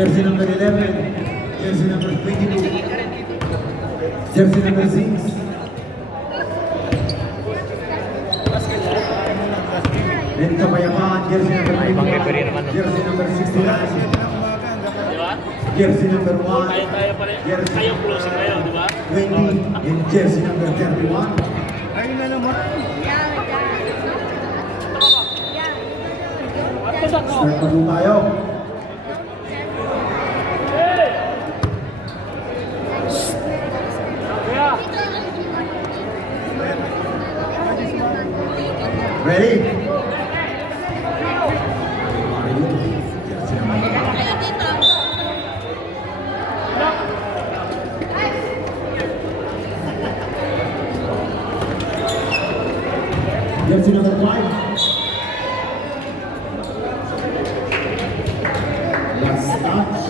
Jersey number 11. Jersey number 22. Jersey number 6. Then Kapayapaan, jersey number 21. Jersey number 69. Jersey number 1. Jersey number 20. And jersey number 31. Start pa po tayo. Ready? Jersey number 5. Last touch.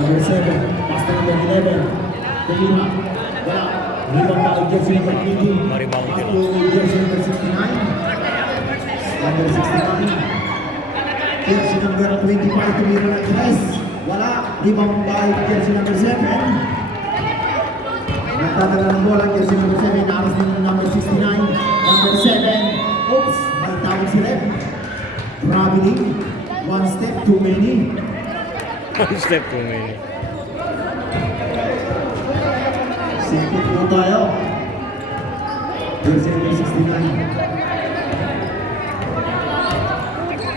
Number 7. Pass to number 11. Kelima. Wala. Rebound by jersey number 20. Pass to jersey number 69. Number 69. Jersey number 25 to Mira Andres. Wala. Rebound by jersey number 7. Nagtatagal ng bola, jersey number 7. Aras din ng number 69. Number 7. Oops. May tawag si Rep. Traveling. One step too many. One step too many. Simple po tayo. Jersey number 69.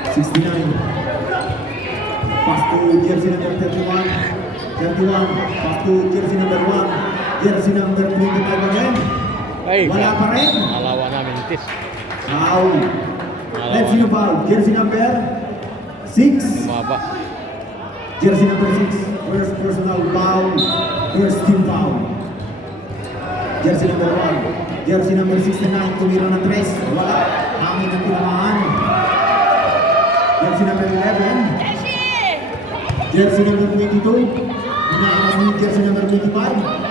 69. Pass to jersey number 31. 31. Pass to jersey number 1. Jersey number 25 again. Ay, wala pa rin. alawa namin tis. Foul. Let's see the foul. Jersey number 6. Maba. Jersey number 6. First personal foul. First team foul. Jersey number 1. Jersey number 69. Tumira ng 3. Wala. Hangin ang tinamaan. Jersey number 11. Jersey number 22. Inaamas ni jersey number 25.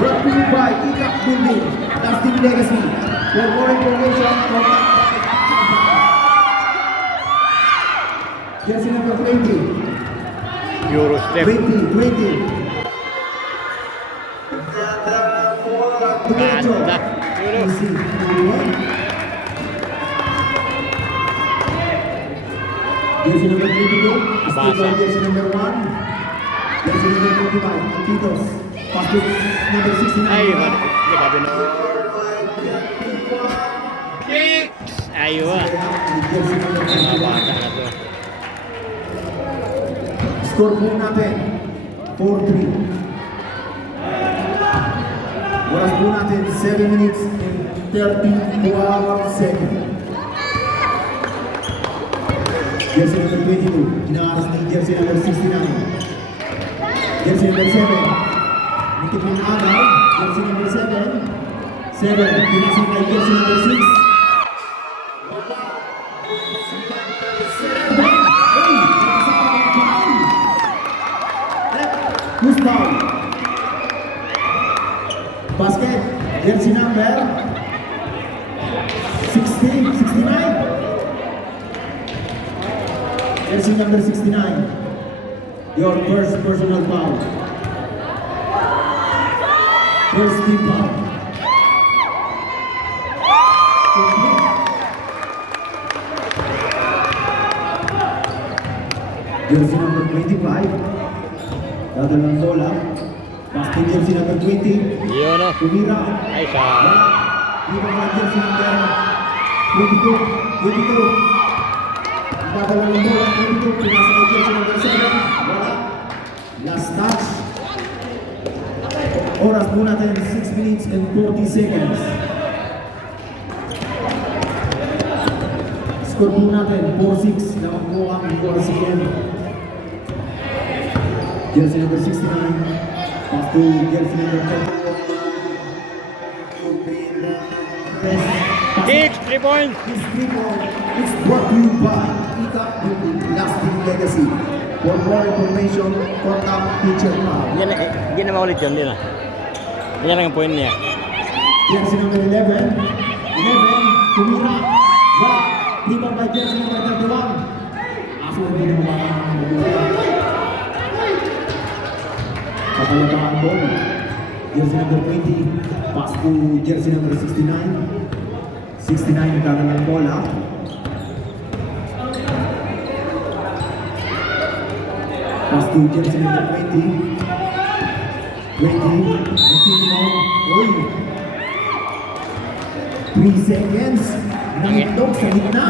Brought to you by Ikak Building, Lasting Legacy. For more information, contact jersey number 20. Euro step. 20. Ganda. Jersey number 22. Basa. Jersey number 1. Jersey number 25. Titos. Pasok number 69. Ay, hindi ka bin. Kicks! Ayo ah. Mga bata na to. Score po natin 4-3. Oras po natin 7 minutes and 34 seconds. Jersey number 22. Inaaras na yung jersey number 69. Jersey number 7. Nitipin agaw, jersey number 7. 7, pinasang kay jersey number 6. Who's down? Basket, jersey number 69. Jersey number 69. Your first personal foul. First team foul. Jersey number 25. Dadalang bola. Pass to jersey number 20. Yun o. Tumira. Ay, sa... Dito ba jersey number 22. Dadalang bola. 22. Pinasa ko jersey number 7. Wala. Last touch. Oras po natin 6 minutes and 40 seconds. Score po natin 4-6. Lamang po ang oras again. Jersey number 69. Pass to jersey number 10. Kicks, 3 points. This 3 points is brought to you by Cup Beauty Lasting Legacy. For more information, contact Teacher Pao. Hindi na maulit yun, hindi na. Yan lang ang point niya. Jersey number 11. 11, tumira. Wala. Rebound by jersey number 31. Aso hindi na makakamabuhay. Kapalabaan ball. Jersey number 20. Pass to jersey number 69. 69 nagkaroon ng bola. Pass to jersey number 20. 20. Uy! 3 seconds. Nangitlog sa gitna.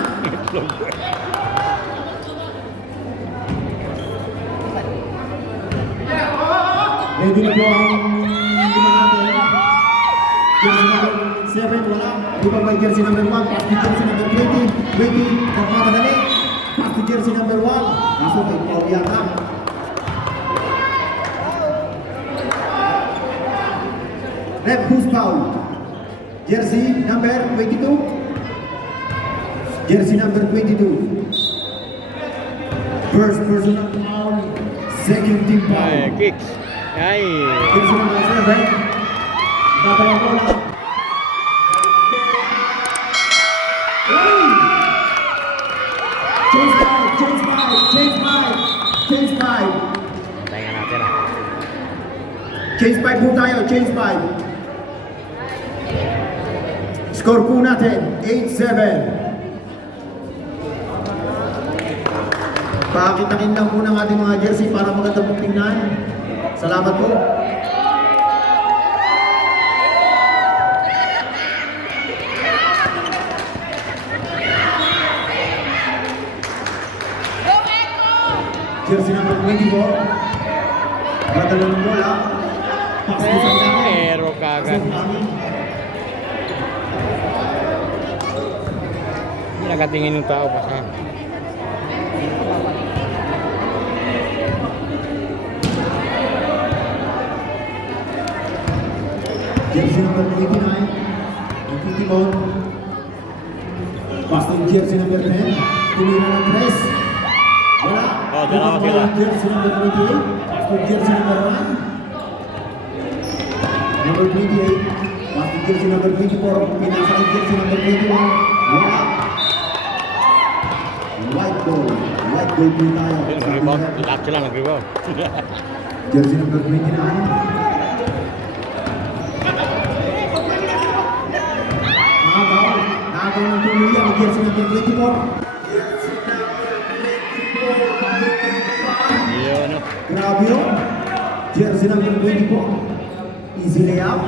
Ready na po ang gina natin. Jersey number 7, wala. Rebound by jersey number 1. Pass to jersey number 20. 20, nagmamadali. Pass to jersey number 1. Kaso may foul yata. Red Goose foul. Jersey number 22. Jersey number 22. First personal foul. Second team Ay, foul. kicks. Ay. Jersey number 7. Babala bola. Change 5, change 5, change 5, change 5. Tayo natin ah. Change 5 po tayo, change 5. Score po natin, 8-7. Pakitakin lang po ng ating mga jersey para maganda pong tingnan. Salamat po. Jersey number 24. Badala ng bola. Pass to sa kanya. Pero kagad. Hindi nakatingin yung tao pa saan. Jersey number 89. Ang titikon. Pass to jersey number 10. Tumira ng 3. Wala. Oh, dalawa sila. Jersey number 28. Pass to jersey number 1. Number 28. Pass to jersey number 24. Pinasa kay jersey number 21. Wala. White ball. White ball po tayo. Nag-rebound. Lahat sila nag-rebound. Jersey number 29. Nakagaw ng tuluyan ang jersey number 24. Yun, no? Grabe yun. Jersey number 24. Easy layup.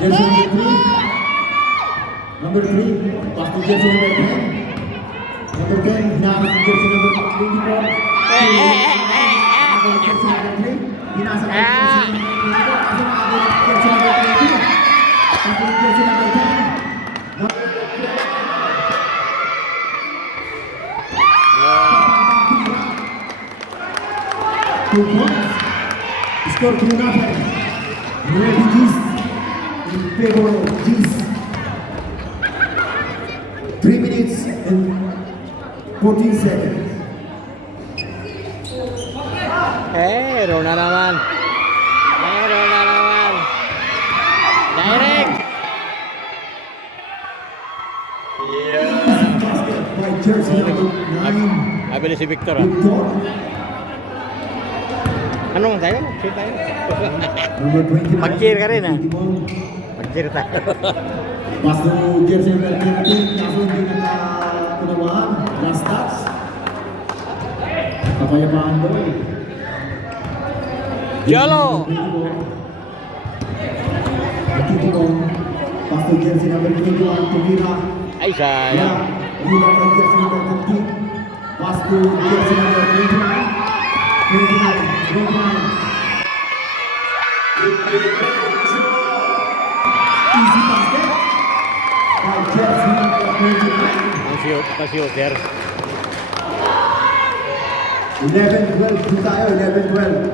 Jersey number 3. Number 3. Pass to jersey number 10. Number 10. Hinahas to jersey number 24. Nakagaw ng jersey number 3. Hinasa ko jersey number 24. Kaso nakagaw ng jersey number 22. Pass to jersey number 10. Two points. Score 2-0. Refugees in favor of G's. 3 minutes and 14 seconds. Pero na naman. Pero na naman. Direct. Basket by jersey number 9. Abili si Victor ah. Victor. Anong tayo? Cheer tayo. Number 29. Mag-cheer ka rin, ah. Mag-cheer tayo. Pass to jersey number 13. Kaso hindi nakakunawahan. Last touch. Kapayapaan doon. Yolo! Nagtitimong. Pass to jersey number 21. Tumira. Ay, sayang. Rebound by jersey number 13. Pass to jersey number 29. 29. Easy basket. By jersey number 29. Ang shooter. 11-12 po tayo, 11-12.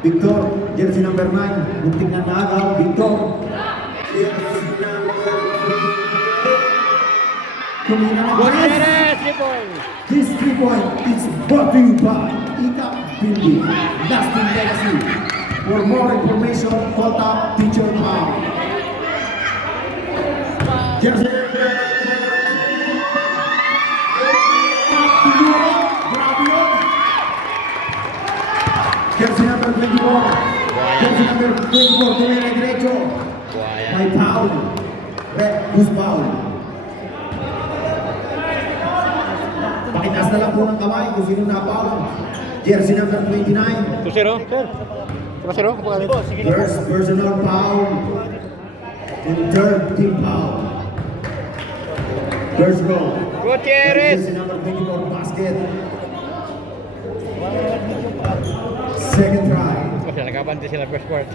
Victor, jersey number 9. Bunting na naagaw, Victor. Tumira ng press. Gutierrez, 3 points. This 3-point is brought to you by Ika Building, Lasting Legacy. For more information, contact Teacher Pao. Jersey. Grabe yun. Jersey number 24. Jersey number 24, tumira diretso. Buhaya. May foul. Red, who's foul? Pakitaas na lang po ng kamay kung sino na foul. Jersey number 29. 2-0, sir. 2-0, kapag ano? First personal foul. And third team foul. First goal. Gutierrez. Jersey number 24 basket. Second try. Kasi nagkabante sila first quarter.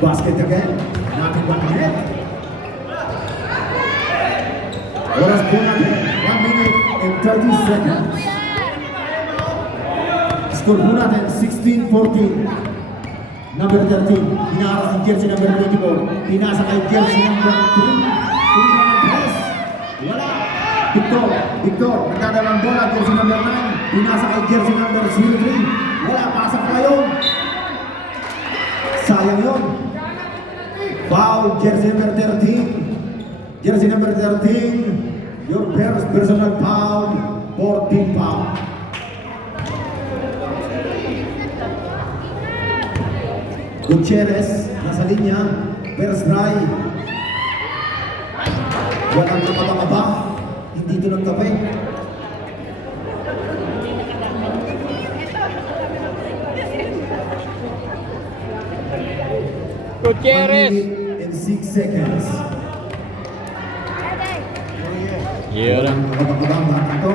Basket again. Nothing but net. Oras po natin. 1 minute and 30 seconds. Score po natin 16-14. Number 13. Hinaharap si jersey number 24. Pinasa kay jersey number 3. Tumira ng press. Wala. Victor. Nagdadalang bola. Jersey number 9. Pinasa kay jersey number 03. Wala. Pasok pa yun. Sayang yun. Foul, jersey number 13. Jersey number 13. Your first personal foul, 14 foul. Gutierrez, nasa linya. First try. Walang nakabangaba. Hindi ito nagkape. Gutierrez. 1 minute and 6 seconds. Yun. Walang nakabangaba ito.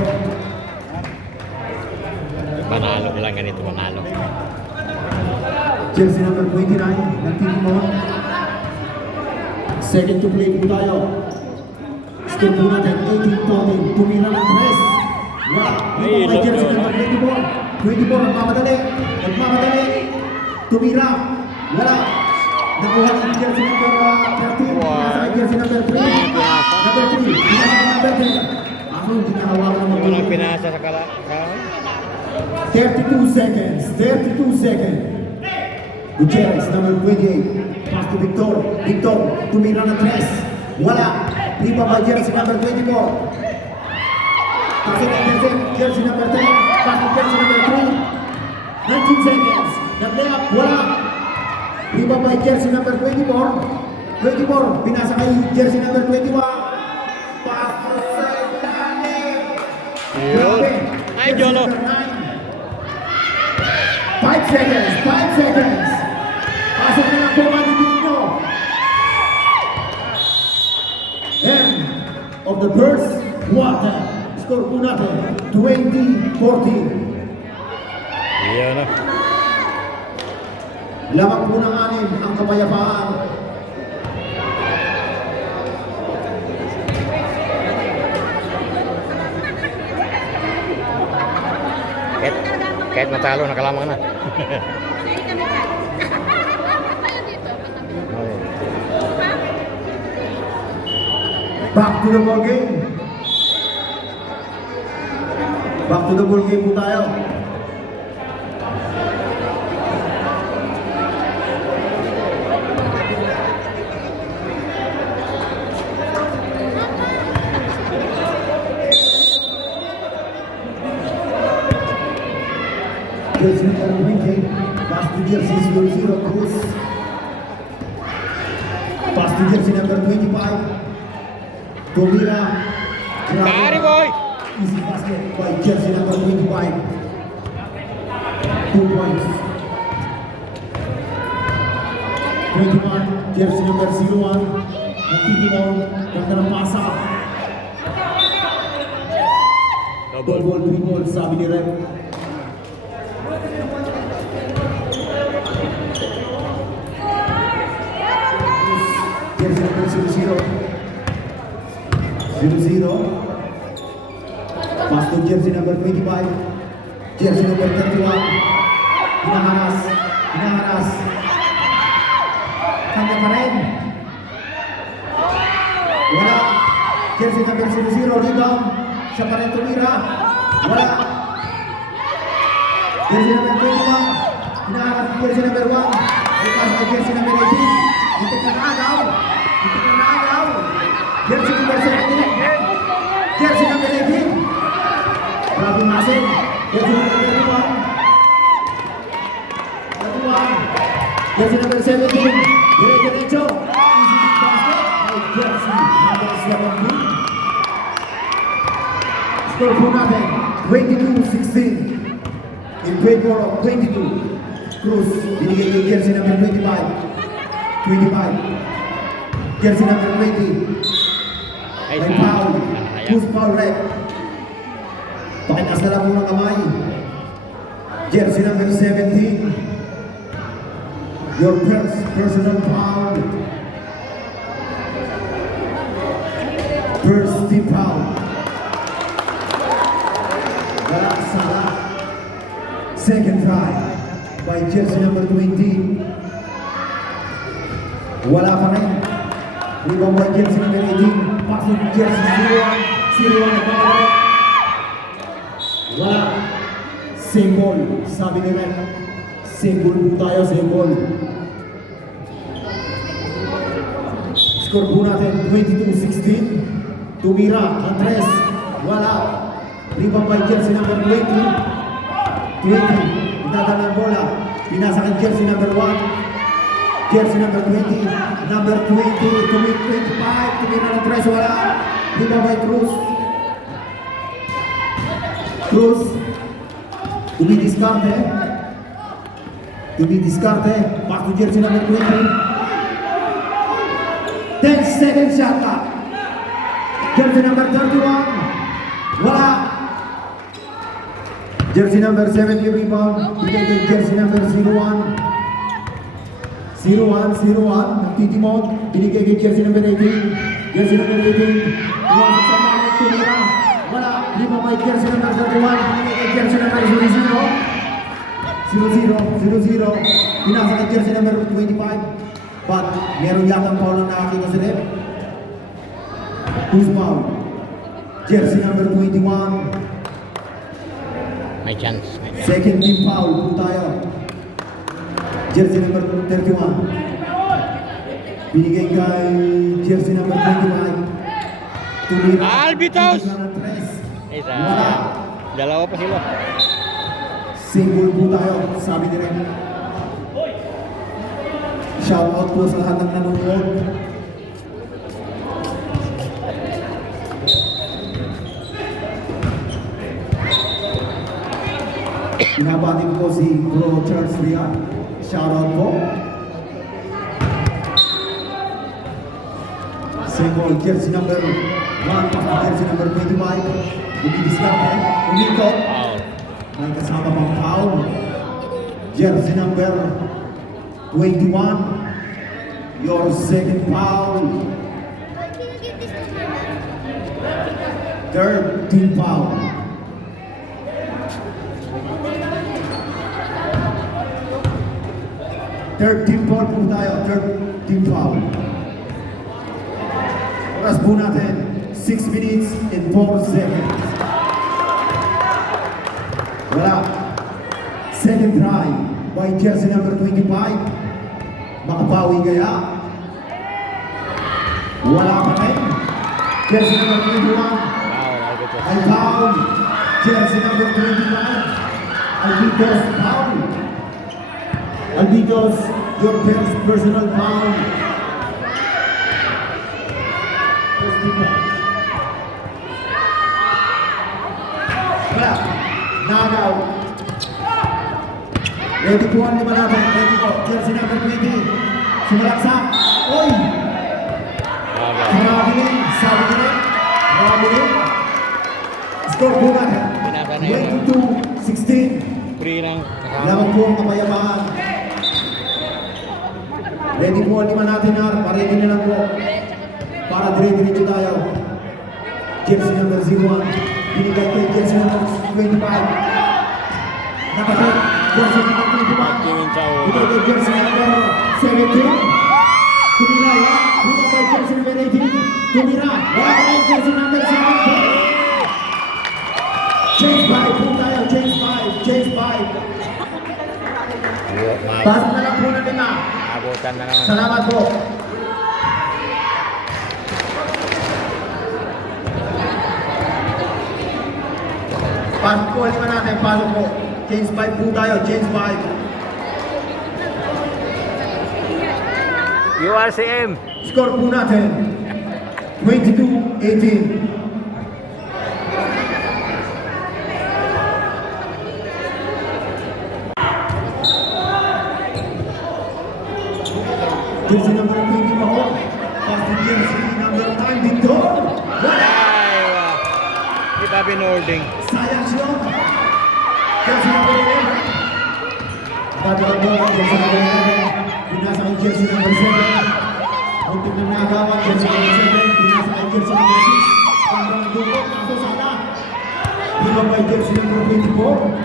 Panalo lang ganito, panalo. Jersey number 29, nagtitimon. Second to play po tayo. Score po natin, 18-14. Tumira ng press. Wala. Dito kay jersey number 24. 24, nagmamadali. Tumira. Wala. Nakuha ni jersey number 13. Pinasa kay jersey number 3. Number 3. Pinasa kay number 10. Ano, ginahawakan naman. Walang pinasa sa kala. 32 seconds. 32 seconds. Gutierrez, number 28. Pass to Victor. Victor, tumira ng tres. Wala. Riba by jersey number 24. Pass to jersey number 10. Pass to jersey number 3. 19 seconds. Nag-layup. Wala. Riba by jersey number 24. 24. Pinasa kay jersey number 21. Pass to Yun. Ay, Jolo. 5 seconds. 5 seconds. Pasok na lang po mga titigin nyo. End of the first quarter. Score po natin, 20-14. Yun na. Lamang po ng 6 ang kapayapaan. Kahit matalo, nakalamang na. Back to the ball game. Back to the ball game po tayo. Jersey number 20, pass to jersey 00, Cruz. Pass to jersey number 25, Tumira. Kari, boy! Easy basket by jersey number 25. 2 points. 21, jersey number 01. Nagtitimon, ganda ng pasa. Double ball, 3 balls, sabi ni Rep. Jersey number 00. 00. Pass to jersey number 25. Jersey number 31. Hinaharas. kanya pa rin. Wala. Jersey number 00, rebound. Siya pa rin tumira. Wala. Jersey number 21. Inaangat jersey number 1. Ipas kay jersey number 18. Muntik na naagaw. Muntik na naagaw. Jersey number 17. Jersey number 18. Grabe masin. Jersey number 31. 31. Jersey number 17. Dire-diretso. Easy basket. By jersey number 17. Score po natin, 22-16. In favor of 22. Cruz, binigay kay jersey number 25. 25. Jersey number 20. Ay, May foul. Cruz foul rep. Pakitaas na lang po ng kamay. Jersey number 17. Your first personal foul. First team foul. Wala sala. Second try by jersey number 20. Wala pa rin. Rebound by jersey number 18. Pasok jersey 01. 01 na pangalawa. Wala. Same ball. Sabi ni Ren. Same ball po tayo. Same ball. Score po natin 22-16. Tumira. Andres. Wala. Rebound by jersey number 20. 20. Idadala ng bola. Pinasa kay jersey number 1. Jersey number 20. Number 20. Tumira 25. Tumira ng 3. Wala. Rebound by Cruz. Cruz. Dumidiskarte. Dumidiskarte. Back to jersey number 20. 10 seconds shot clock. Jersey number 31. Wala. Jersey number 70 rebound. Bigay jersey number 01. 01. Nagtitimod. Binigay kay jersey number 18. Jersey number 18. Iwasok sa mga tumira. Wala. Lima may jersey number 31. Binigay kay jersey number 00. 00. Pinasa kay jersey number 25. But meron yatang foul na nakakita sa left. Who's foul? Jersey number 21. May chance. May chance. Second team foul po tayo. Jersey number 31. Binigay kay jersey number 25. Tumira. Albitos! Wala. Isa. Dalawa pa sila. Single po tayo. Sabi ni Ren. Shout out po sa lahat ng nanonood. Binabati ko po si Bro Charles Rian. Shout out po. Single jersey number 1, jersey number 25. Dumidiskarte. Umikot. Foul. May kasama pang foul. Jersey number 21. Your second foul. Third team foul. Third team foul po tayo. Third team foul. Oras po natin. 6 minutes and 4 seconds. Wala. Second try by jersey number 25. Makabawi kaya? Wala pa rin. Jersey number 21. Foul. Albitos. Ay foul. Jersey number 25. Albitos foul. Albitos, your first personal foul. First team foul. Wala. Nagaw. Ready po ang lima natin. Ready po. Jersey number 20. Sumalaksak. Oy! Foul. Sabi nila. Score po natin. Pinasa na yun. 22-16. Free lang. Laban po ang kapayapaan. Ready po ang lima natin na. Paredy na lang po. Para dire-diretso tayo. Jersey number 01. Binigay kay jersey number 25. Nakasot. Jersey number 25. Tingin sa ulo. Binigay kay jersey number 17. 7-18. Tumira. Wala pa rin jersey number 7. Change 5 po tayo. Change 5. Change 5. Pasok na lang po na nila. Abutan na naman. Salamat po. Pasok po, halima natin. Pasok po. Change 5 po tayo. Change 5. URCM. Score po natin. 22-18. Jersey number 20 po ako. Pasti jersey number 9 dito. Wala! Ay, wow. Kita binording. Sayang siya. Jersey number 11. Pagkaroon mo ang jersey number 11. Binasa ang jersey number 7. Muntik na nagawa jersey number 7. Binasa ang jersey number 6. Pagkaroon dugo. Kaso sana. Binabay jersey number 24.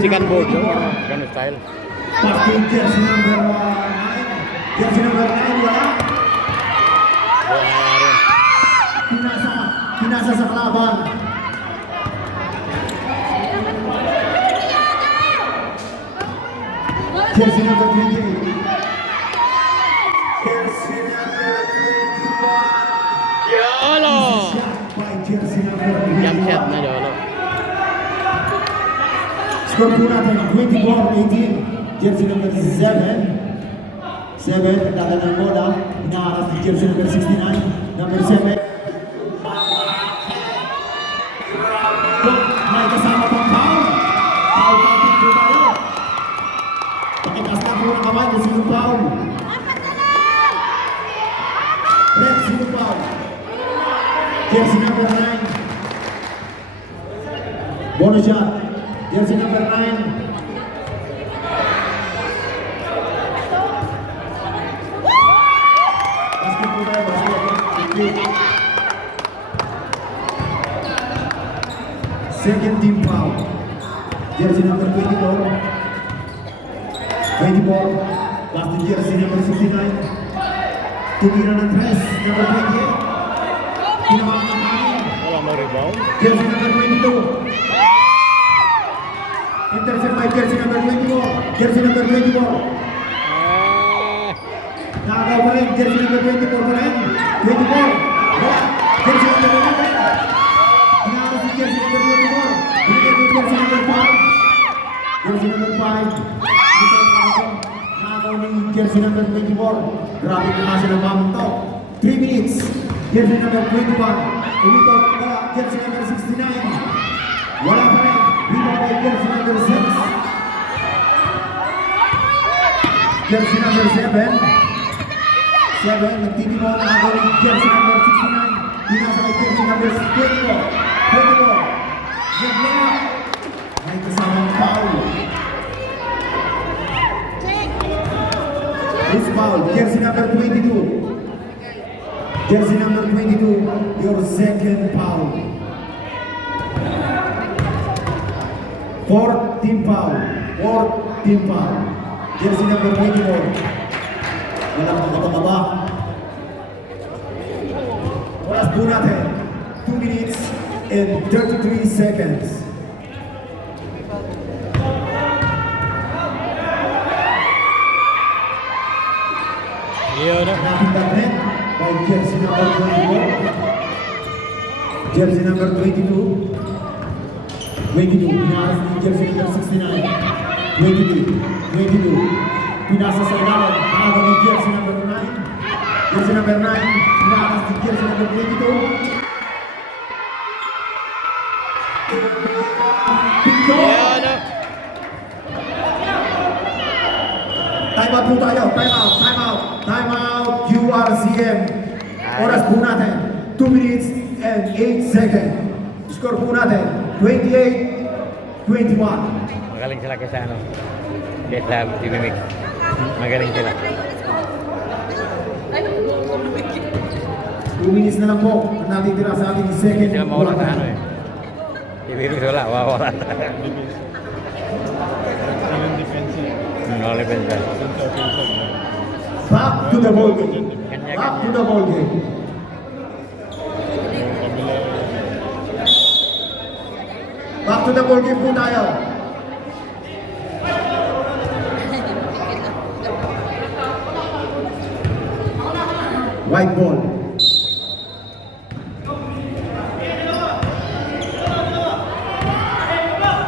Chicken board, no? Ganun style. Pasti jersey number 9. Jersey number 9 wala. Wala rin. Pinasa sa kalaban. Jersey number 28. Jersey number 21. Yolo! Shot by jersey number 21. Jump shot na Yolo. Score po natin 24-18. Jersey number 7. 7, nagdala ng bola. Hinaharas ni jersey number 69. Number 7. May kasama pang foul. Foul counting po tayo. Pakitas na po ng kamay kung sino foul. Red, sino foul? Jersey number 9. Bonus shot. Jersey number 9. Second team foul. Jersey number 24. 24. Last jersey number 69. Tumira ng tres. Number 28. Pinawag ng kanin. Wala mo rebound. Jersey number 22. Intercept by jersey number 24. Jersey number 24. Ah, Nakagaw pa rin. Jersey number 24 pa rin. 24. Wala. Jersey number 11. Hinaharas si jersey number 24. Binigay ko jersey number 5. Jersey number 5. Dito ang nakagaw ni jersey number 24. Grabe ko kasi ng mamang to. 3 minutes. Jersey number 21. Umitot. Wala. Jersey number 69. Wala pa rin. Rebound by jersey number 6. Jersey number 7. 7, nagtitibo na ako ng jersey number 69. Binasa kay jersey number 24. 24. Gagla. May kasamang foul. This foul, jersey number 22. Jersey number 22, your second foul. Fourth team foul. Fourth team foul. Jersey number 24. Walang makakababa. Oras po natin. 2 minutes and 33 seconds. yun na. Nakita net by jersey number 24. Jersey number 22. 22. Pinaras ni jersey number 69. 22. 22. Pinasa sa ilalim. Nakagawa ni jersey number 9. Jersey number 9. Pinaras ni jersey number 22. Pinto! Yun na. Time out po tayo. Time out. Time out. Time out. URCM. Oras po natin. 2 minutes and 8 seconds. Score po natin. 28-21. Magaling sila kaysa ano. Kaysa TV Mix. Magaling sila. 2 minutes na lang po ang natitira sa ating second Sila mawala sa quarter. ano eh. TV Mix wala. Wawala. No defense. Back to the ball game. Kanya Back to the ball game. Back to the ball game po tayo. White ball.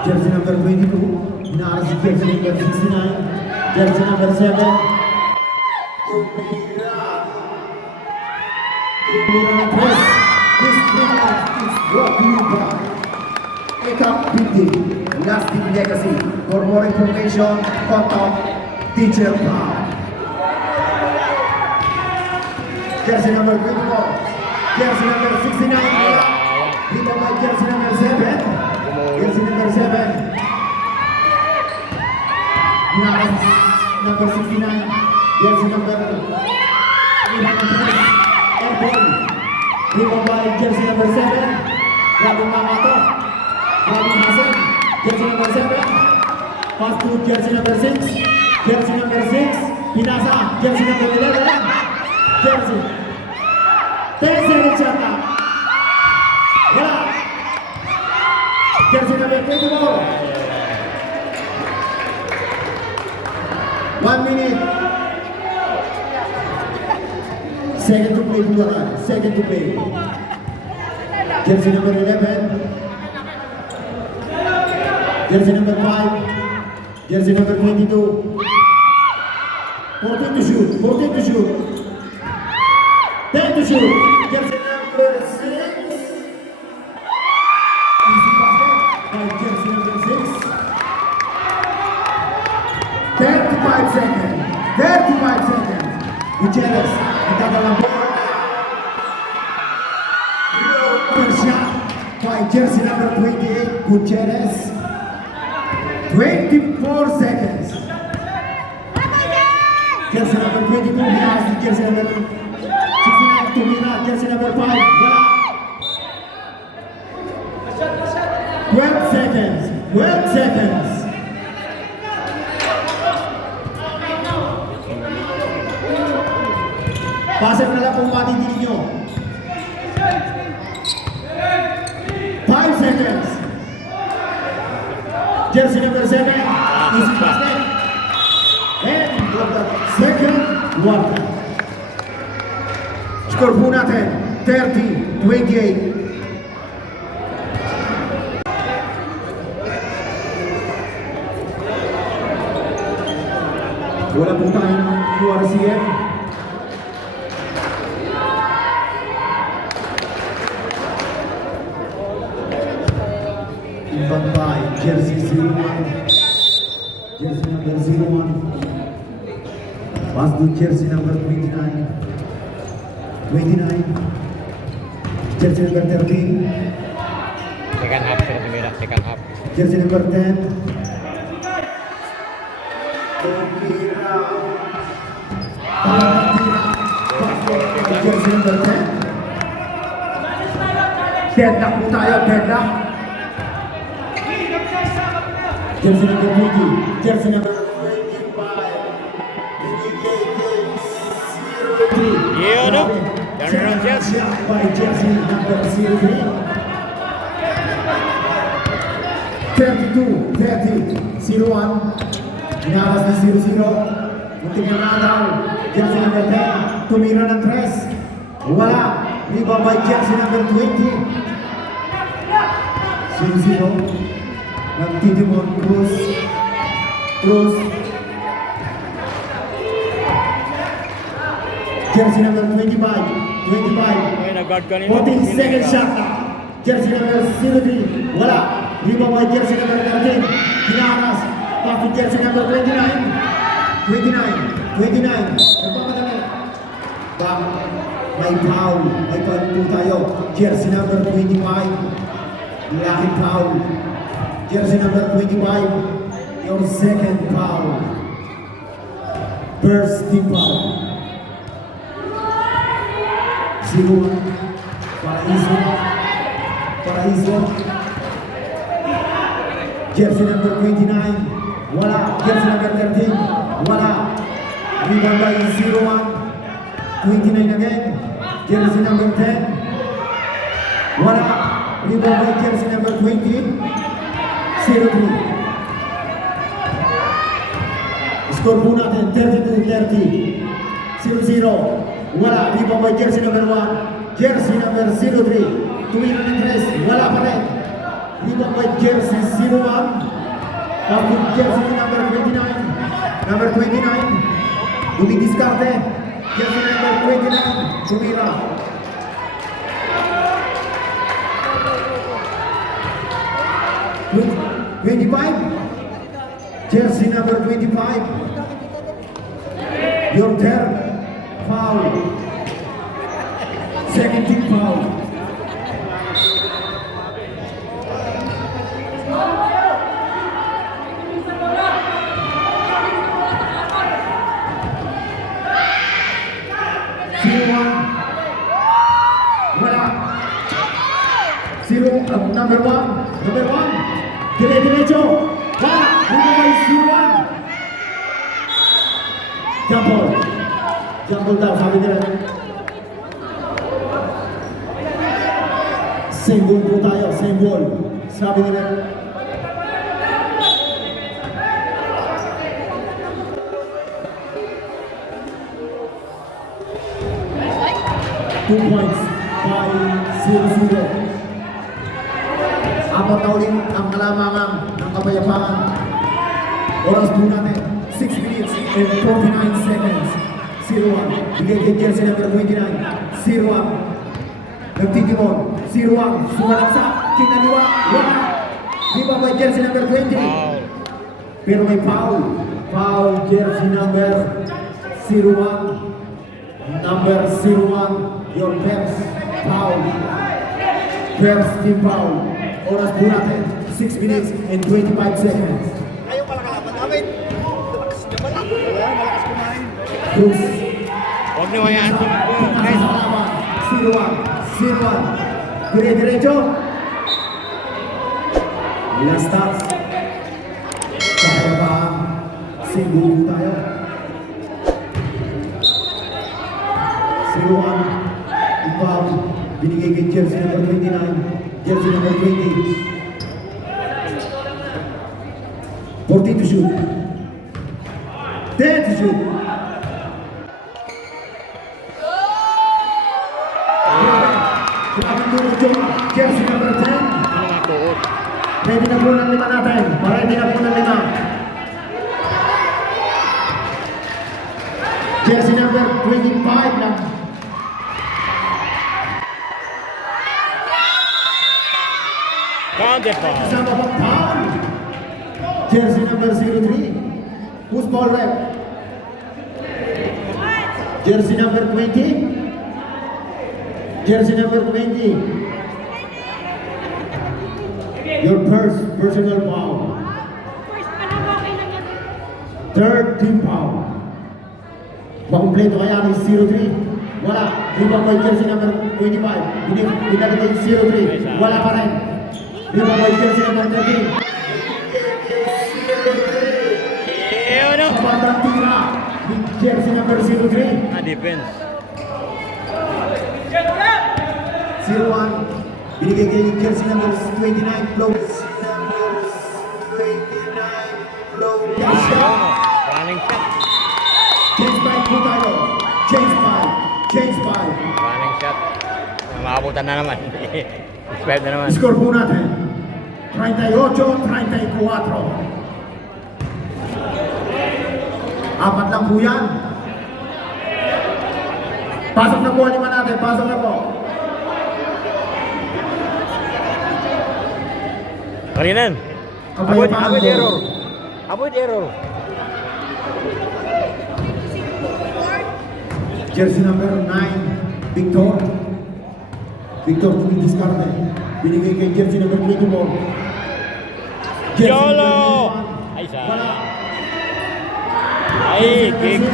Jersey number 22. Now is jersey number 69. Jersey number 7. This tournament is brought to you by Ekap Building, Lasting Legacy. For more information, contact Teacher Pao. Jersey number 24. Jersey number 69. Dito by jersey number 7. Jersey number 7. Nice. Number 69. Jersey number 300. Airball. Dito by jersey number 7. Rabing Mamato. Rabing Hasan. Jersey number 7. Pass to jersey number 6. Jersey number 6. Pinasa. Jersey number 11. Jersey. 10 seconds shot now. Wala. Jersey number 24. 1 minute. Second to play, Bulara. Second to play. Jersey number 11. Jersey number 5. Jersey number 22. 14 to shoot. 14 to shoot. 10 to shoot. Jersey number 6. Easy basket by jersey number 6. 35 seconds. 35 seconds. Gutierrez. Magdadalang ball. First shot by jersey number 28. Gutierrez. 24 seconds. Jersey number 22. Has the jersey number 69 to Mira. Jersey number 5. Wala. 12 seconds. 12 seconds. Pasok na lang kung matitigil nyo. 5 seconds. Jersey number 7. Easy basket. And for the second one. Score po natin. 30-28. Wala po tayong QRCM. Bye. Jersey 01. Jersey number 01. Pass to jersey number 29. 29. Jersey number 13. Second half, sir, tumira. Second half. Jersey number 10. Jersey number 10. Deadlock po tayo, deadlock. Jersey number 20. Jersey number 25. Yeah, no. Turn around, Jersey. By jersey number 03. 32-30. 01. Inawas ni 00. Muntik na nadaw. Jersey number 10. Tumira ng 3. Wala. Rebound by jersey number 20. 00. Nagtitimon. Cruz. Cruz. Jersey number 25. 25. Ay, nag-guard ka nila. 40 second shot na. Jersey number 03. Wala. Rebound by jersey number 13. Hinaharas. Pass to jersey number 29. 29. Nagpapadali. Back. May foul. May foul po tayo. Jersey number 25. Laki foul. Jersey number 25. Your second foul. First team foul. 0-1. Paraiso. Paraiso. Jersey number 29. Wala. Jersey number 13. Wala. Rebound by 0-1. 29 again. Jersey number 10. Wala. Rebound by jersey number 20. 0-3. Score po natin 32-30. 0-0. Wala. Rebound by jersey number 1. Jersey number 0-3. Tuwing ng tres. Wala pa rin. Rebound by jersey 0-1. Tapos jersey number 29. Number 29. Dumidiskarte. Jersey number 29. Tumira. With 25. Jersey number 25. Your turn. Foul. Second team foul. Number one, diretso, wala, lumabay 0-1. Jump ball daw, sabi nila. Same ball po tayo, same ball, sabi nila. Two points by 0-0. Apat na ulit ang kalamangan ng kapayapaan. Oras po natin, 6 minutes and 49 seconds. 0-1. Bigay kay jersey number 29. 0-1. Nagtitimon. 0-1. Sumalaksa. Kinaliwa. Wala. Di ba by jersey number 20? Pero may foul. Foul jersey number 0-1. Number 0-1. Your first foul. First team foul. Oras po natin, 6 minutes and 25 seconds. Ayaw pala kalaban namin. Malakas naman ako. Malakas kumain. Cruz. Huwag niyo hayaan po. Guys, 0-1. Dire-diretso. Last stop. Kakayapaan. Single po tayo. 0-1. Ipaw. Binigay kay jersey number 29. Jersey number 20. 14 to shoot. 10 to shoot. Jersey number 10. Ready na po ng 5 natin. Ready na po ng 5. Jersey number 25 lang. counted foul. Kasama pang foul. Jersey number 03. Who's ball rep? Jersey number 20. Jersey number 20. Your first personal foul. Third team foul. Makumpleto kaya ni 03. Wala. Rebound by jersey number 25. Binagay 03. Wala pa rin. Rebound by jersey number 13. Ano? Kapatang tira. Jersey number 03. Defense. 0-1. Binigay kay jersey number 29. Flow. Number 29. Flow. Running shot. Change 5 po tayo. Change 5. Change 5. Running shot. Makabutan na naman. Swipe na naman. Score po natin. 38-34. Apat lang po yan. Pasok na po ang 5 natin. Pasok na po. Karinan. Avoid error. Avoid error. Jersey number 9. Victor. Victor Dumidiskarte. Binigay kay jersey number 24. Jersey Yolo! number 21. Ay, sa- Wala. Ay, kick.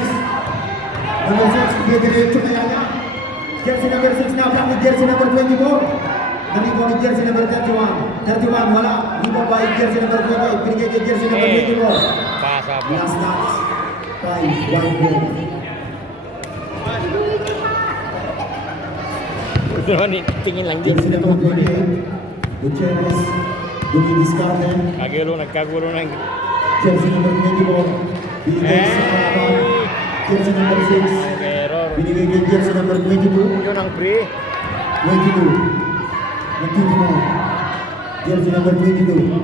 Number 6, bigay diretso kaya niya. Jersey number 6 na pang jersey number 24. Nalipo ni jersey number 31. 31, wala. Lipo ba yung jersey number 28? Binigay kay jersey number 24. Pasa po. Last touch. 5, 1 goal. naman, tingin lang din. Jersey number 28, Gutierrez, dumidiskarte. Nagkagulo ng... Jersey number 24, binigay sa Alaba. Jersey number 6, Error. binigay kay jersey number 22. Yun ang pre. 22. Nagtitimo. Jersey number 22.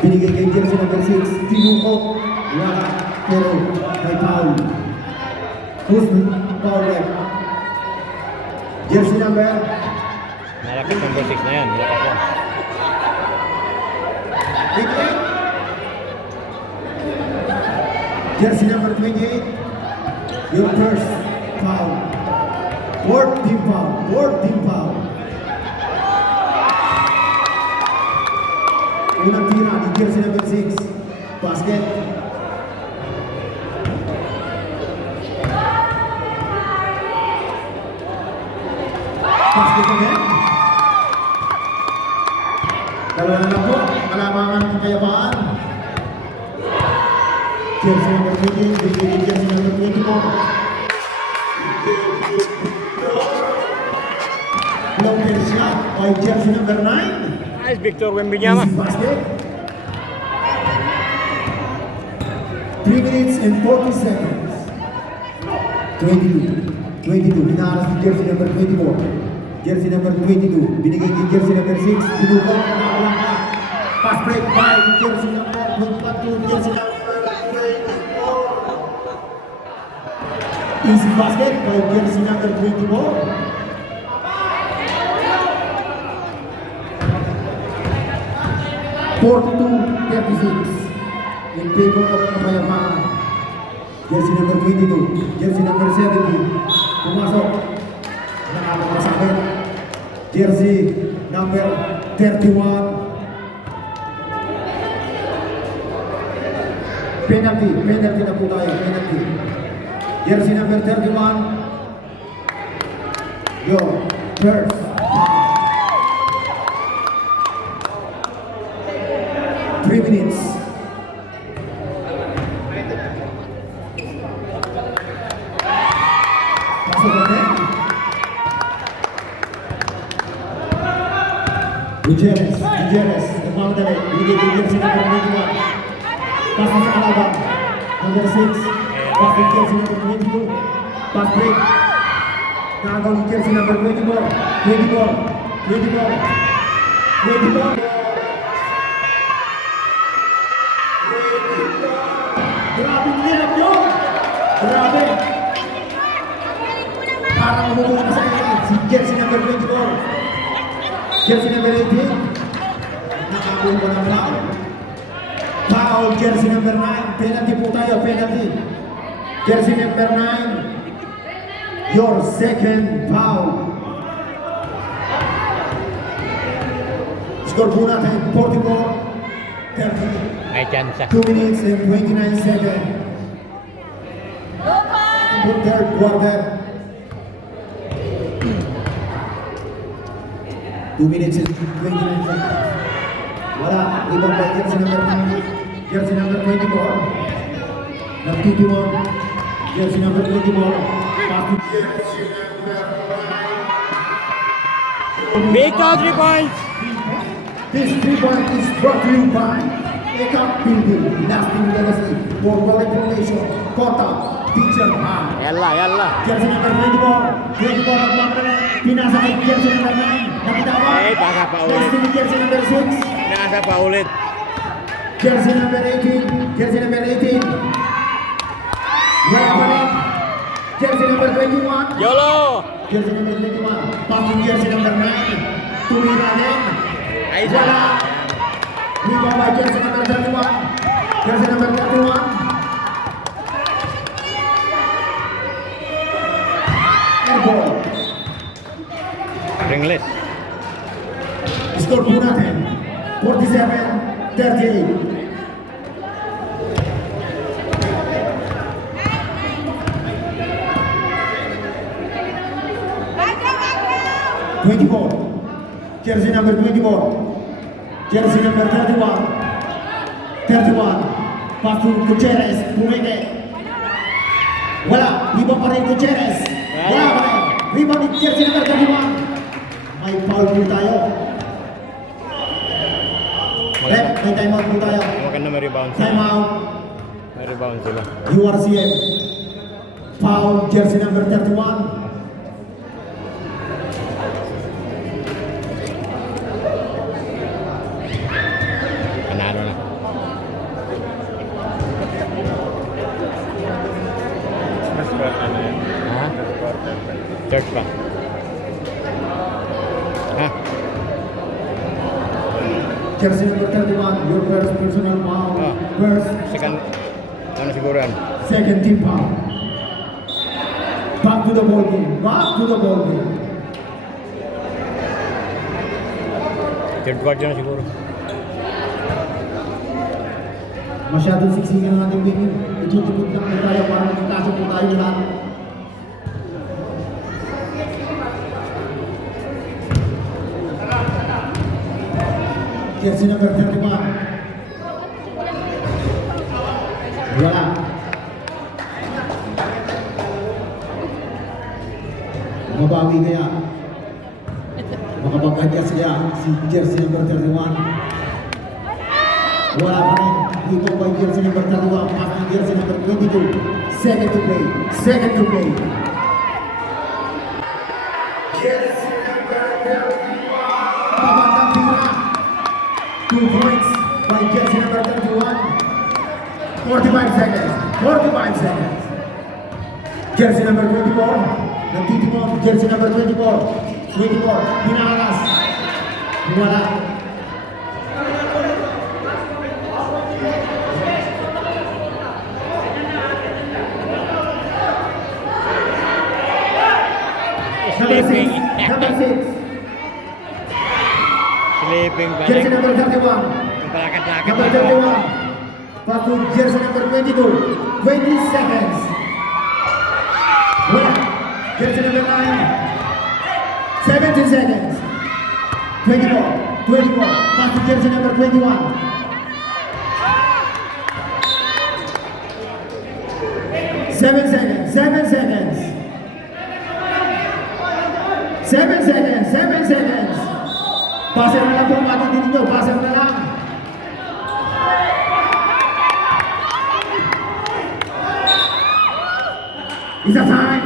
Binigay kay jersey number 6. Tinukot. Wala. Pero may foul. Who's foul left? Jersey number Malapit number 6 na yan. Lakas lang. 88. Jersey number 28. Your first foul. Fourth team foul. Fourth team foul. Unang tira ni jersey number 6. Basket. Basket again. Dalawa na lang po. Kalamangan ng kayapaan. Jersey number 20. Bigay jersey number 24. Long-term shot by jersey number 9. Nice, Victor Wembanyama. Easy basket. 3 minutes and 40 seconds. 22. 22. Inaras ni jersey number 24. Jersey number 22. Binigay kay jersey number 6. Sinukot. Nakawalan ka. Pass break by jersey number 22. Jersey number 24. Easy basket by jersey number 24. 42-36 in favor of Kapayapaan. Jersey number 22, jersey number 70, pumasok, nakakapasakit. Jersey number 31, penalty na po tayo, penalty. Jersey number 31, your first. 3 minutes. Pasok natin. Gutierrez. Nagmamadali. Binigay kay jersey number 21. Pasok sa Alaba. Number 6. Pasok jersey number 22. Pass break. Nakagaw ni jersey number 24. 24. Grabe nilap yun! Grabe! Parang umuha na sa kanya si jersey number 24. Jersey number 18. Nakakuha ko ng foul. Foul, jersey number 9. Penalty po tayo, penalty. Jersey number 9. Your second foul. Score po natin, 44-30. May chance. 2 minutes and 29 seconds. The third quarter. 2 minutes and 29 seconds. Wala. Ibang by jersey number 9. Jersey number 24. Nagtitiwag. Jersey number 24. Pass to jersey number 9. Victor, 3 points. This 3 point is brought to you by Ecap Building, lasting legacy for quality formation, Kota, Teacher High. Yalla. Jersey number 24, nagmamadali, pinasa kay jersey number 9, nakita ba? Pasa pa ulit. Next to jersey number 6, Nasa pa ulit. jersey number 18, wala pa rin, jersey number 21, YOLO! jersey number 21, passing jersey number 9, tumira rin, Ay, wala. Rebound by jersey number 31. Jersey number 31. Airball. Ringless. Score po natin. 47-38. Jersey number 24. Jersey number 31. Pass to Gutierrez. Pumike. Wala. Iba pa rin Gutierrez. Wala pa rin. Rebound ni jersey number 31. May foul po tayo. Rep, may timeout po tayo. Maganda may rebound sila. Timeout. May rebound sila. URCM. Foul jersey number 31. Panalo na. Ha? Third pa. Ha? Jersey number 31. Your first personal foul. Ah. First. Second. Ano siguro yan? Second team foul. Back to the ball game. Back to the ball game. Third quarter na siguro. Masyadong siksikan ang ating bigin. Itutupot lang po tayo para magkasya po tayo lahat. Jersey number 31. Wala. Mabawi kaya. Makapag-adjust kaya si jersey number 31. Wala pa rin. Dito by jersey number 31. Pass ng jersey number 22. Second to play. Second to play. Jersey number 31. Pabandang tira. 2 points by jersey number 31. 45 seconds. 45 seconds. Jersey number 24. Nagtitimon. Jersey number 24. 24. Pinakas. Wala. Sleeping. Number 6. Sleeping pa Jersey rin. number 31. Palakad-lakad Number na. 31. Pass to jersey number 22. 20 seconds. Wala. Jersey number 9. 17 seconds. 24. 24. Pass to jersey number 21. 7 seconds. 7 seconds. 7 seconds. 7 seconds. Passer na lang po ang ating dito. Passer na lang. It's a time.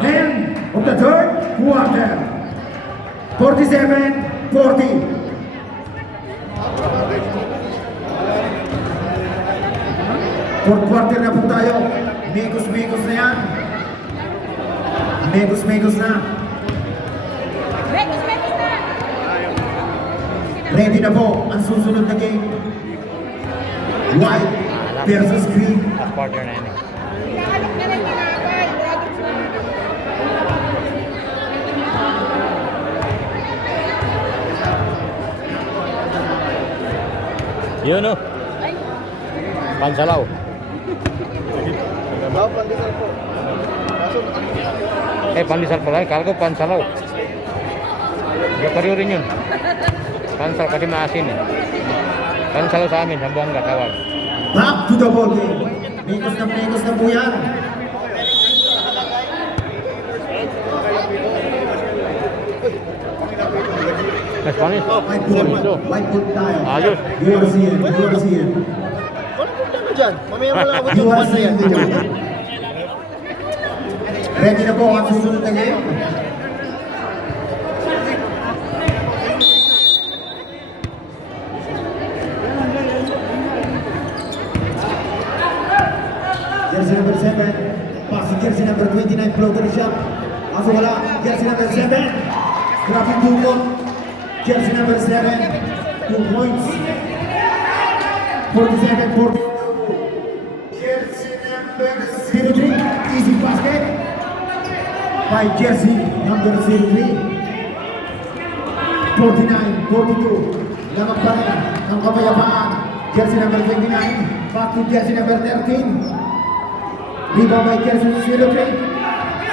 End of the third quarter. 47-40. Fourth quarter na po tayo. Megos-megos na yan. Megos-megos na. Ready na po ang susunod na game. White versus green. Last quarter na yan eh. Yun o. Pansalaw. Pandesal po. Kaso, Pandesal pala. Kala ko pansalaw. Gaparyo rin yun. Pansal kasi maasin eh. Pansalaw sa amin, sa Buanga tawag. Back to the ball game. Megos na po yan. Spanish. White ball tayo. Ayos. URCN. walang problema dyan. Mamaya mo lang ako yung one na yan. Ready na po ang susunod na game. Jersey number 7. Pass to jersey number 29. Floater shot. Kaso wala. Jersey number 7. Graphic tukot. Jersey number 7. 2 points. 47-42. Jersey number 03. Easy basket. By jersey number 03. 49-42. Lamang pa rin ang kapayapaan. Jersey number 29. Back to jersey number 13. Rebound by jersey 03.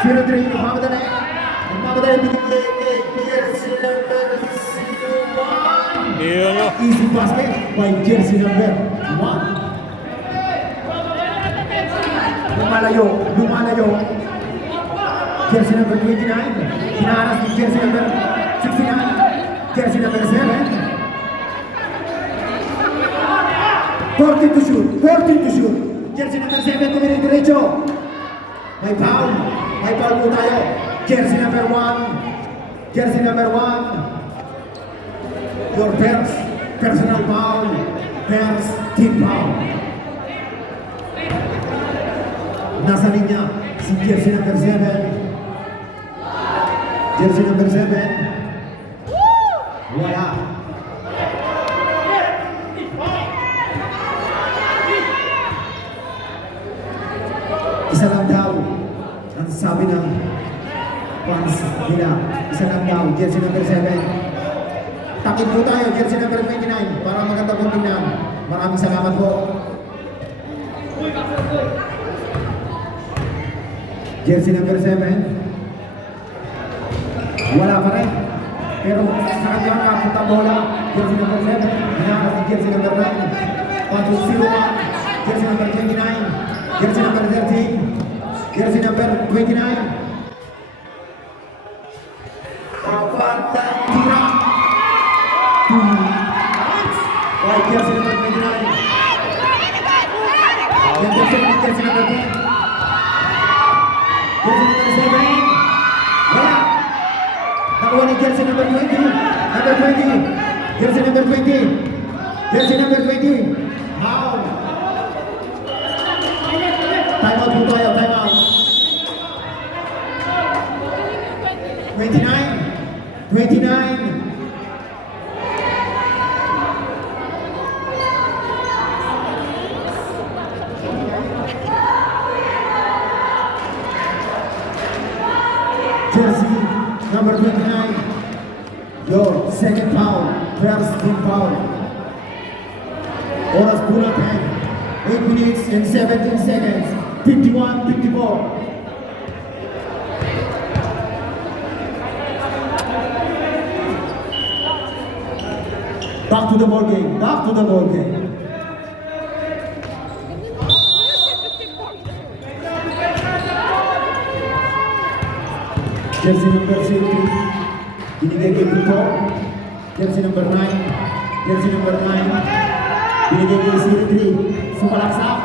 03. Nagmamadali. Bigay kay jersey number 01. Yun o. Easy basket by jersey number 1. Lumalayo. Jersey number 29. Hinaharas ni jersey number 69. Jersey number 7. 14 to shoot. 14 to shoot. Jersey number 7 tumingin diretso. May foul. May foul po tayo. Jersey number 1. Jersey number 1. Your first personal foul. First team foul. Nasa linya si jersey number 7. Jersey number 7. Wala. Isa lang daw ang sabi ng fans nila. Isa lang daw, jersey number 7. Takip po tayo, jersey number 29 para maganda pong tingnan. Maraming salamat po. Jersey number 7. Wala pa rin. Pero sa kanya nakapunta bola. Jersey number 7. Hinakas si jersey number 9. Patus 01. Jersey number 29. Jersey number 13. Jersey number 29. Kapatang tira. Why jersey number 29? Yang jersey number 10. Jersey number 7. Wala. Nakuha ni jersey number 20. Number 20. Jersey number 20. Jersey number 20. How? Time out po tayo. Time out. 29. 29. Jersey number 29. Your second foul. First team foul. Oras po natin. 8 minutes and 17 seconds. 51-54. Back to the ball game. Back to the ball game. Jersey number 03, binigay kay Pito. Jersey number 9, jersey number 9, binigay kay 03, sumalaksak.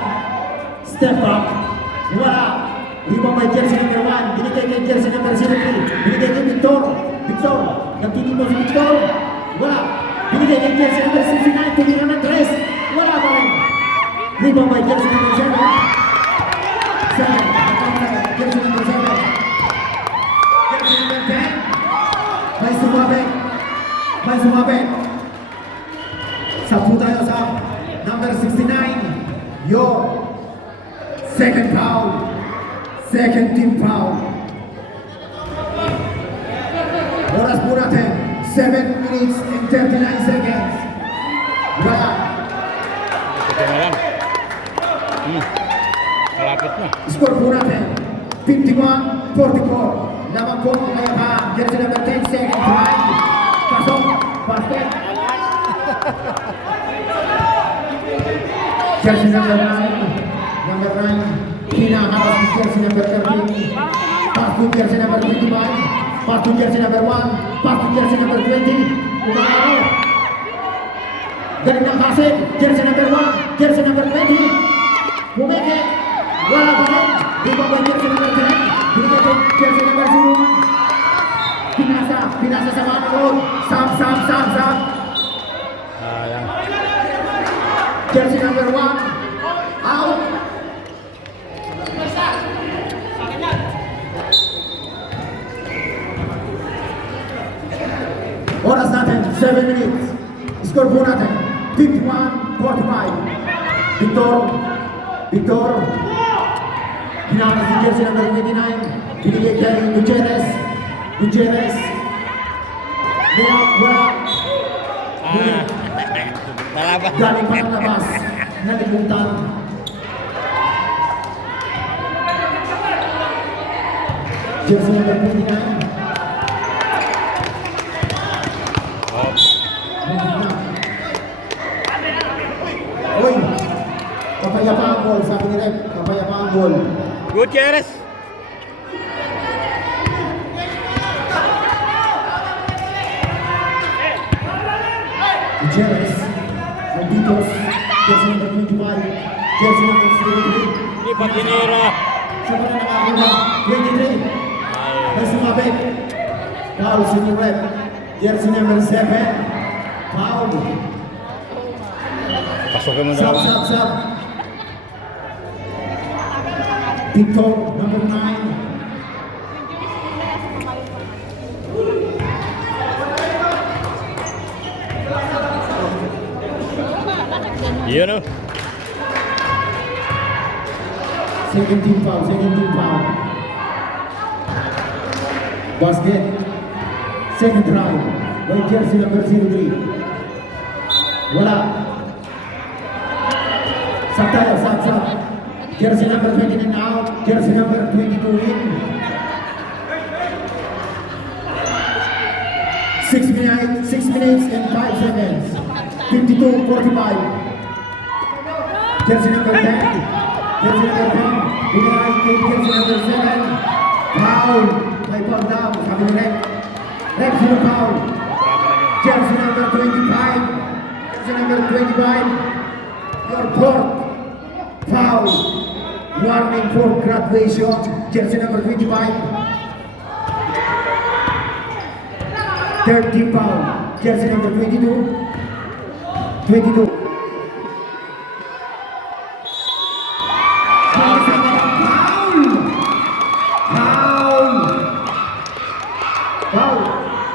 Step up, wala. Rebound by jersey number 1, binigay kay jersey number 03, binigay kay Victor. Victor, nagtitimo si Victor, wala. Binigay kay jersey number 69, tumira ng 3, wala pa rin. Rebound by jersey number 7, jersey number 7. May sumabit. May sumabit. Sapu tayo sa number 69. Your second foul. Second team foul. Oras po natin. 7 minutes and 39 seconds. Wala. Ito na lang. Malapit na. Score po natin. 51-44. Naman po ang kayapaan. Jersey number 10, second try. Pasok. Basket. Jersey number 9. Number 9. Hinaharas ni jersey number 13. Pass to jersey number 25. Pass to jersey number 1. Pass to jersey number 20. Umaraw. Galing ng pasig. Jersey number 1. Jersey number 20. Bumeke. Wala pa rin. Rebound by jersey number 10. Binigay ko jersey number 01. Pinasa sa mga road. Sam. Sayang. Jersey number 1. Out. Oras natin, 7 minutes. Score po natin, 51-45. Victor. Hinaharas si jersey number 29. Binigay kay Gutierrez. Wala. Nalaban. Galing pa ng labas. Nalimutan. Jersey number 29. Oy! Kapayapaan goal, sabi ni Rep. Kapayapaan goal. Gutierrez. Jerez, Malditos, jersey number 25, jersey number 33. Hindi pa tinira. Siya pa na nakakuha, 23. May sumabit. Foul, senior rep. Jersey number 7. Foul. Pasukin mo Sub, daw. sub, sub. Victor, number 9. Yun o. Second team foul, second team foul. Basket. Second try. By jersey number 03. Wala. Sub tayo, sub, sub. Jersey number 29 out. Jersey number 22 in. 6 minutes and 5 seconds. 52-45. Jersey number 10. Jersey number 10. Binigay kay jersey number 7. Foul. May foul daw. Sabi ni Rep. Rep, sino foul? Jersey number 25. Jersey number 25. Your fourth foul. Warning for graduation. Jersey number 25. Third team foul. Jersey number 22. 22.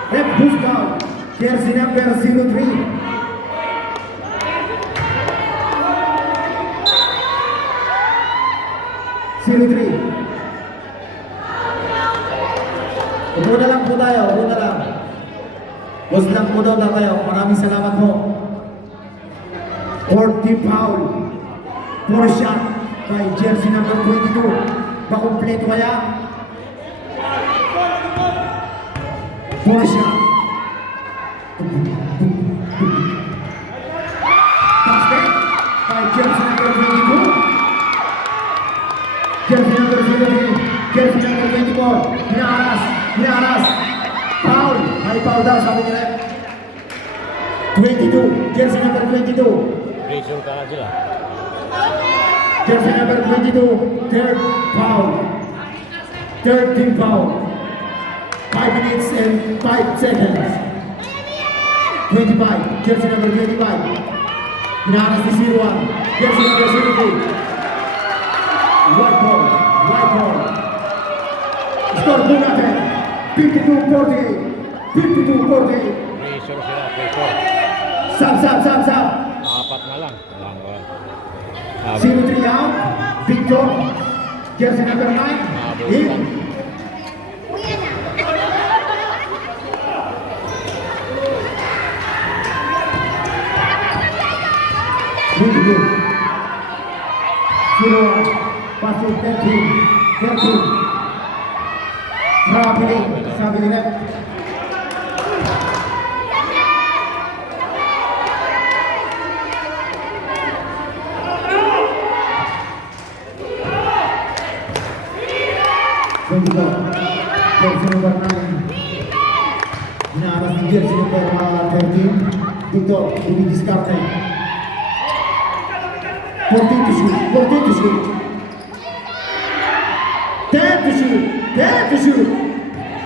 Rep push down. Jersey number 03. Upo na lang po tayo, upo na lang. Boss lang po daw tayo. Maraming salamat po. Fourth team foul. 4 shot by jersey number 22. Makumpleto kaya? 4 shot. Basket by jersey number 22. Jersey number 03. Jersey number 24. Hinaras. Hinaras. Foul. May foul daw sabi nila. 22. Jersey number 22. Pressure ka na sila. Jersey number 22, third foul. Third team foul. 5 minutes and 5 seconds. 25, jersey number 25. Hinaras ni 01. Jersey number 03. White ball, white ball. Score po natin. 52-48. 52-48. Pressure sila, pressure. Sub, sub, sub, sub. Apat na lang. Wala ko lang. 03 out. Victor. Jersey number 9. In. Good. 0-1. Pasok 13. Traveling. Sabi nila. Jersey number 9. Hinaras ni jersey number 13. Victor, discarded. 14 to shoot. 10 to shoot.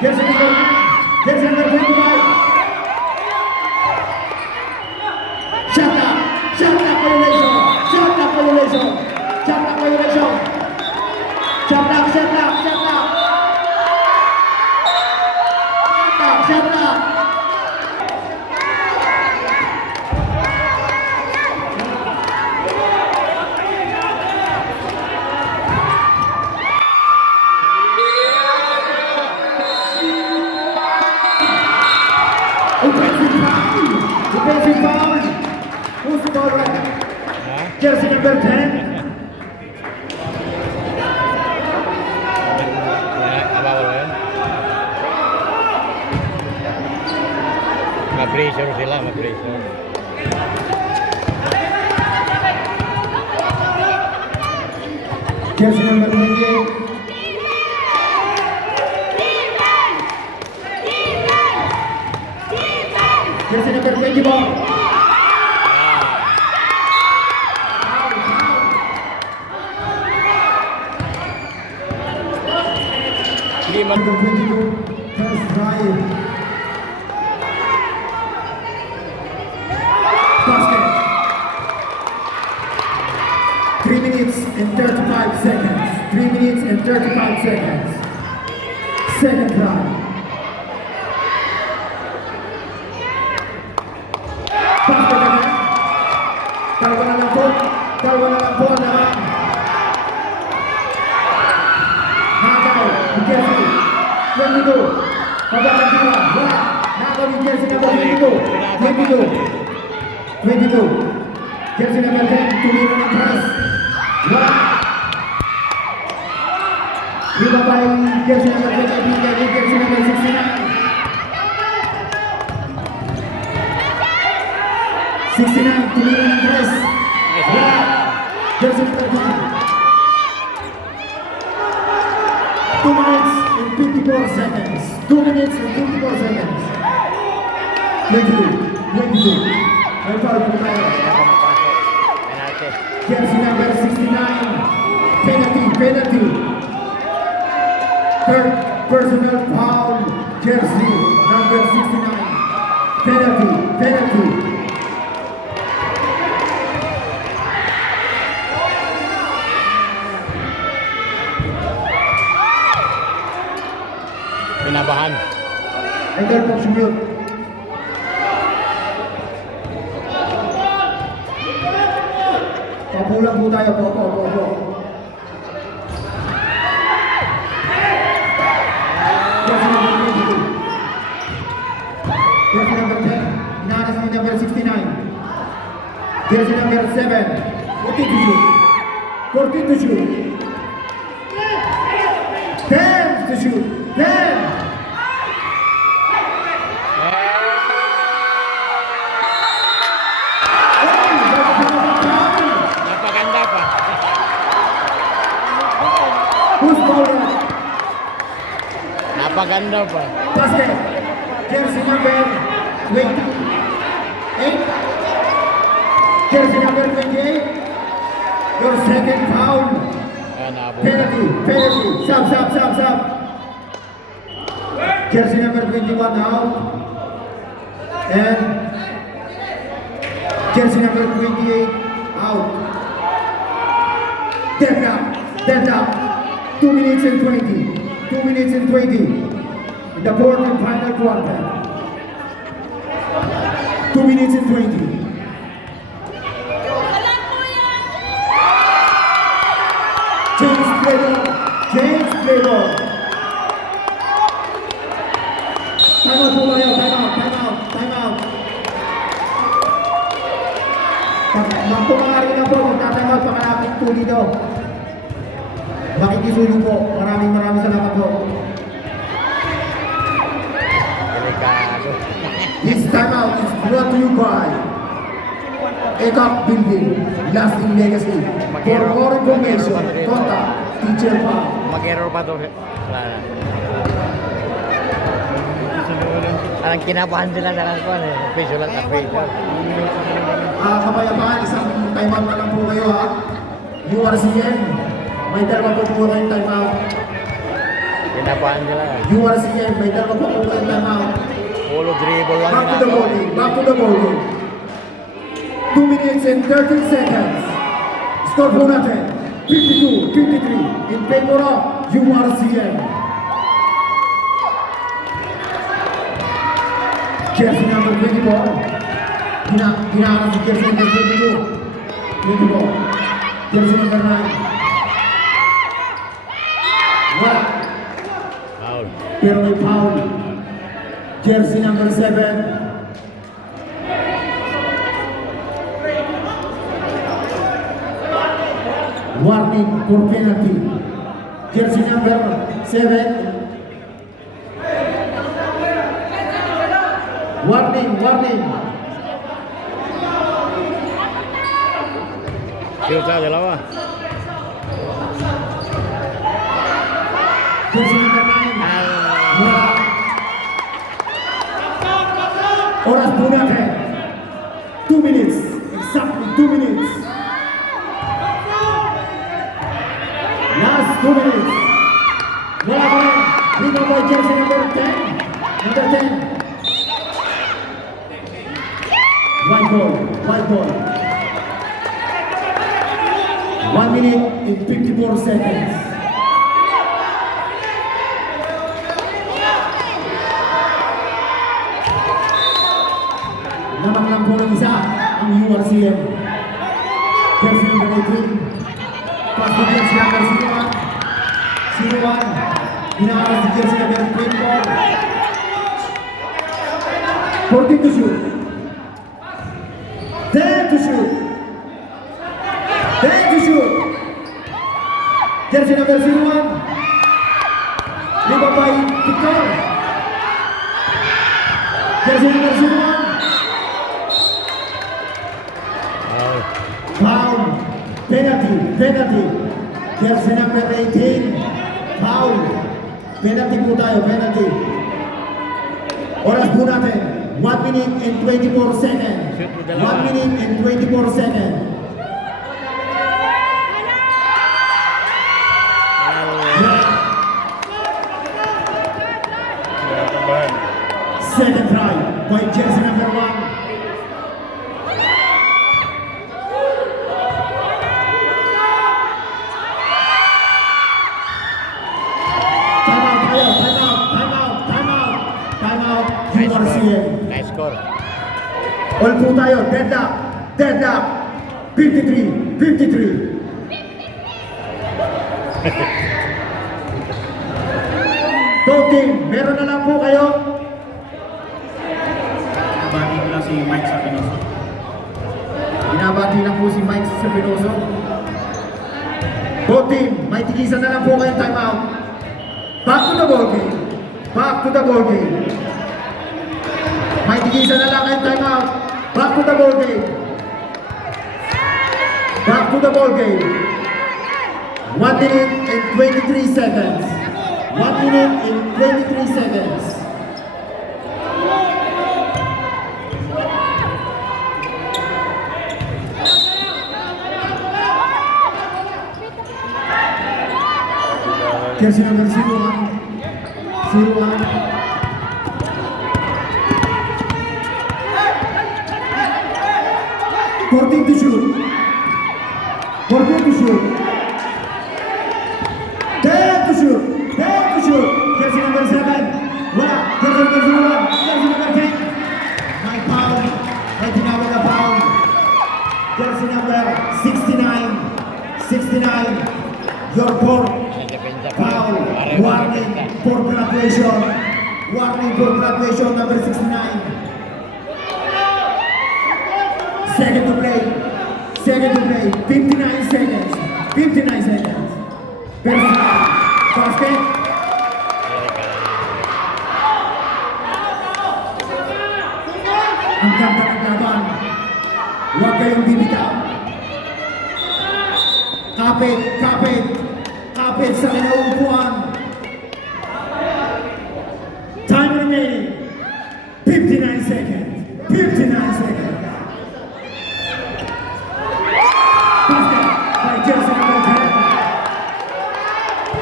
Jersey number 9. Jersey number 25. Shot up violation. Offensive foul. Who's the ball right? Jersey number 10. Bawal ba yun? Ma-pressure sila, ma-pressure. Jersey number 28. Jersey number 24. mag... Number 22, first drive. Basket. 3 minutes and 35 seconds. 3 minutes and 35 seconds. Second drive. Basket naman. Dalawa na lang po. Dalawa na lang po naman. Nakaw, ni Jersey. 22. Pagkakatiwa. Wala. Nakaw ni Jersey number 22. 22. Jersey number 10. Tumira ng press. Wala. Rebound by Jersey number 20. Jersey number 69. 69, tumira ng press. Wala. Jersey number 10. 2 minutes and 54 seconds. 2 minutes and 54 seconds. 22. May foul po tayo. Penalty. Jersey number 69. Penalty. Third personal foul. Jersey number 69. Penalty. Pinabahan. Enter po sumute. Papulang po tayo po. Jersey number 22. Jersey number 10. Inanas ni number 69. Jersey number 7. 14 to shoot. 10 to shoot. 10. Napaganda pa. Who's bowling? Napaganda pa. Basket. Jersey number 28. Jersey number 28. Your second foul. Ayan, nabot. Penalty. Sub. Jersey number 21 out. And jersey number 28 out. Dead up. 2 minutes and 20. 2 minutes and 20. In the fourth and final quarter. 2 minutes and 20. James Playboy. Time out po kayo. Time out. Magpumangari na po. Magta-time out. Pakalapit po dito. Makikisulo po. Maraming salamat po. Delikado. This time out is brought to you by Ekap Building, lasting legacy. For more information, contact Teacher Pa. Mag-error pa to. Wala na. Parang kinabahan sila sa kasuan eh. Visual at facial. Kapayapaan, isang time out na lang po kayo ha. URCN, may dalawa po kayong time out. Kinabahan sila. URCN, may dalawa po kayong time out. Polo dribble lang. Back to the bowling. 2 minutes and 30 seconds. Score po natin, 52-53 in favor of URCN. Jersey number 24. Hinaharap si jersey number 22. 24. Jersey number 9. Wala. Foul. Pero may foul. Jersey number 7. Warning for penalty. Jersey number 7. Warning. Shoot sa dalawa. Jersey number 9. Wala. Oras po natin. 2 minutes. Exactly 2 minutes. Last 2 minutes. Wala pa rin. Rebound by jersey number 10. Number 10. White ball. White ball. 1 minute and 54 seconds. Namak lang po ng isa ang URCM. Jersey number 18. Pass to jersey number 01. 01. Hinaharas si jersey number 24. 14 to shoot. 10 to shoot. 10 to shoot. Jersey number 01. Rebound by Victor. Jersey number 01. Foul. Penalty. Penalty. Jersey number 18. Foul. Penalty po tayo. Penalty. Oras po natin. 1 minute and 24 seconds. 1 minute and 24 seconds. Second try by jersey number 1. Nice score. All po tayo, deadlock, 53. Talking, meron na lang po kayo. Binabati ko lang si Mike sa Pinoso. Binabati lang po si Mike sa Pinoso. Talking, may tigisan na lang po kayong time out. Back to the ball game. Back to the ball game. May tigisan na lang kayong time out. Back to the ball game. Back to the ball game. 1 minute and 23 seconds. 1 minute and 23 seconds. Jersey number 01. 01. Fourteen to shoot. 14 to shoot. 10 to shoot. 10 to shoot. Jersey number 7. Wala. Jersey number 01. Jersey number 10. May foul. May tinawag na foul. Jersey number 69. 69. Your court. Foul. Warning for graduation. Warning for graduation number 69. Second to play. 59 seconds. 59 seconds. First round. Basket. Ang ganda ng laban. Huwag kayong bibitaw. Kapit sa kinaupuan. Time remaining. 59 seconds. 59 seconds. Basket by jersey number 10.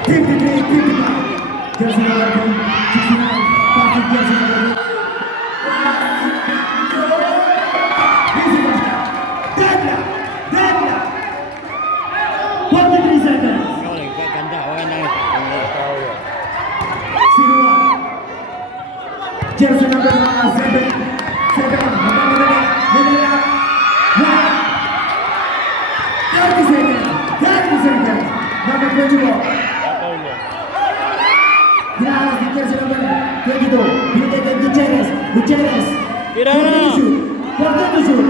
53, 55. Jersey number 10, 69. Basket jersey number 10. Easy basket. Deadlock. 43 seconds. Ganda. Okay na. Jersey number 7. Magmamadali. 30 seconds. Number 24. Hinaharas ni jersey number 22. Binigay kay Gutierrez. 14 to shoot.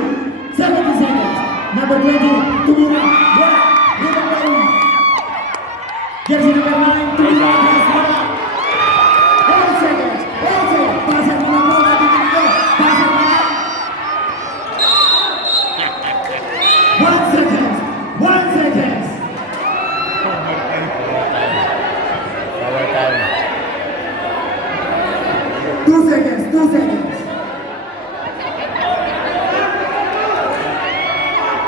70 seconds. Number 20. Tumira. Wala. Rebound by jersey number 9. Tumira. Wala. 8 seconds. Passer mo na muna dito. Passer mo na. 1 second. 1 second. Power time. 2 seconds. 2 seconds.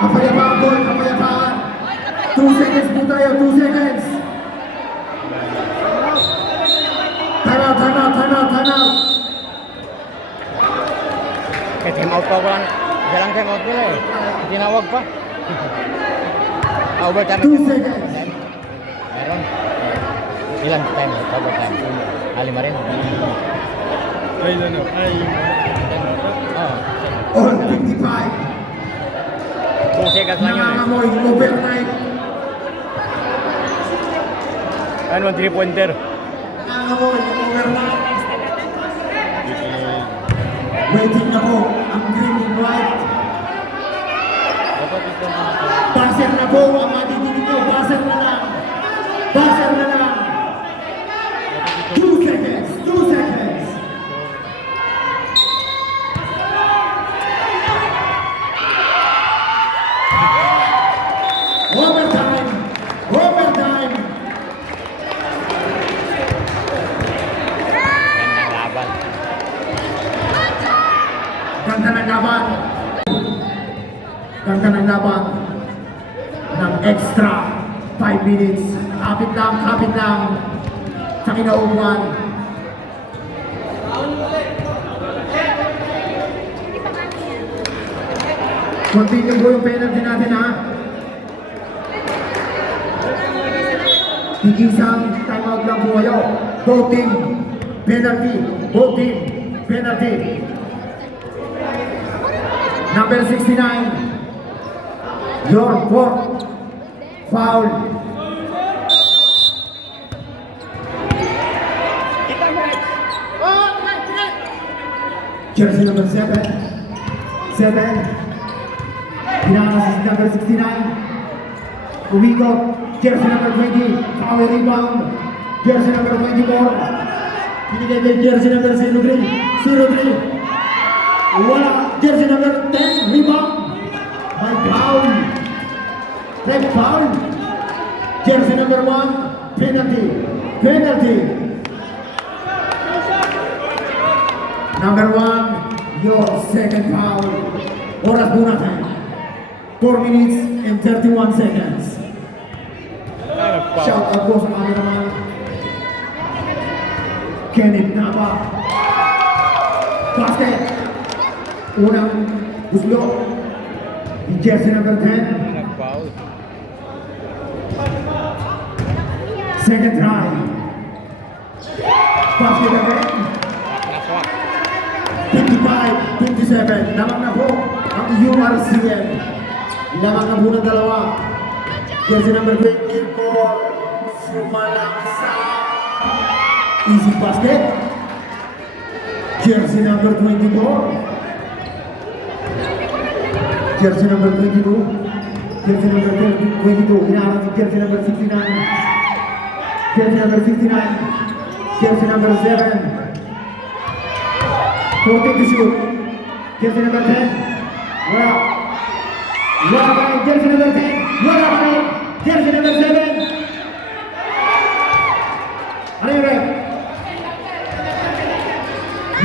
Kapayapaan boy. Kapayapaan. 2 seconds po tayo. 2 seconds. Time out. Eh, time out pa ko lang. Isa lang time out nila eh. Tinawag pa. Overtime. 2 seconds. Meron. Ilan time? Overtime. Lima rin. Ay, ano? Ay, Oh. All 55. 2 seconds lang yun eh. Nangangamoy overtime. Ano, 3-pointer. Nangangamoy overtime. Waiting na po ang green and white. Buzzer na po ang matitigil nyo. Buzzer na lang. Buzzer na lang. 2 seconds. 2 seconds. Overtime. Overtime. Gandang laban. Ganda ng laban. Ganda ng laban. Ng extra 5 minutes. Kapit lang. Sa kinaupuan. Continue po yung penalty natin ha. Higisang timeout lang po kayo. Both team penalty. Both team penalty. Number 69. Your fourth foul. Jersey number 7. Pinangasis number 69. Umigo. Jersey number 20. Foul rebound. Jersey number 24. Binigay kay jersey number 03. Wala. Jersey number 10. Rebound. By foul. Red foul. Jersey number 1. Penalty. Number 1. Your second foul. Oras po natin. 4 minutes and 31 seconds. Shout out po sa amin naman. Kenneth Nava. Basket. Unang guslo. Jersey number 10. Nag-foul. Second try. Basket again. Naswak. 55-57. Lamang na po ang URCM. Lamang na po ng dalawa. Jersey number 24. Sumalang sa easy basket. Jersey number 24. Jersey number 22. Jersey number 22. Inaarap si jersey number 69. Jersey number 59. Jersey number 7. 14 to shoot. Jersey number 10. Wala pa rin. Jersey number 10. Wala pa rin. Jersey number 7. Ano yung rep?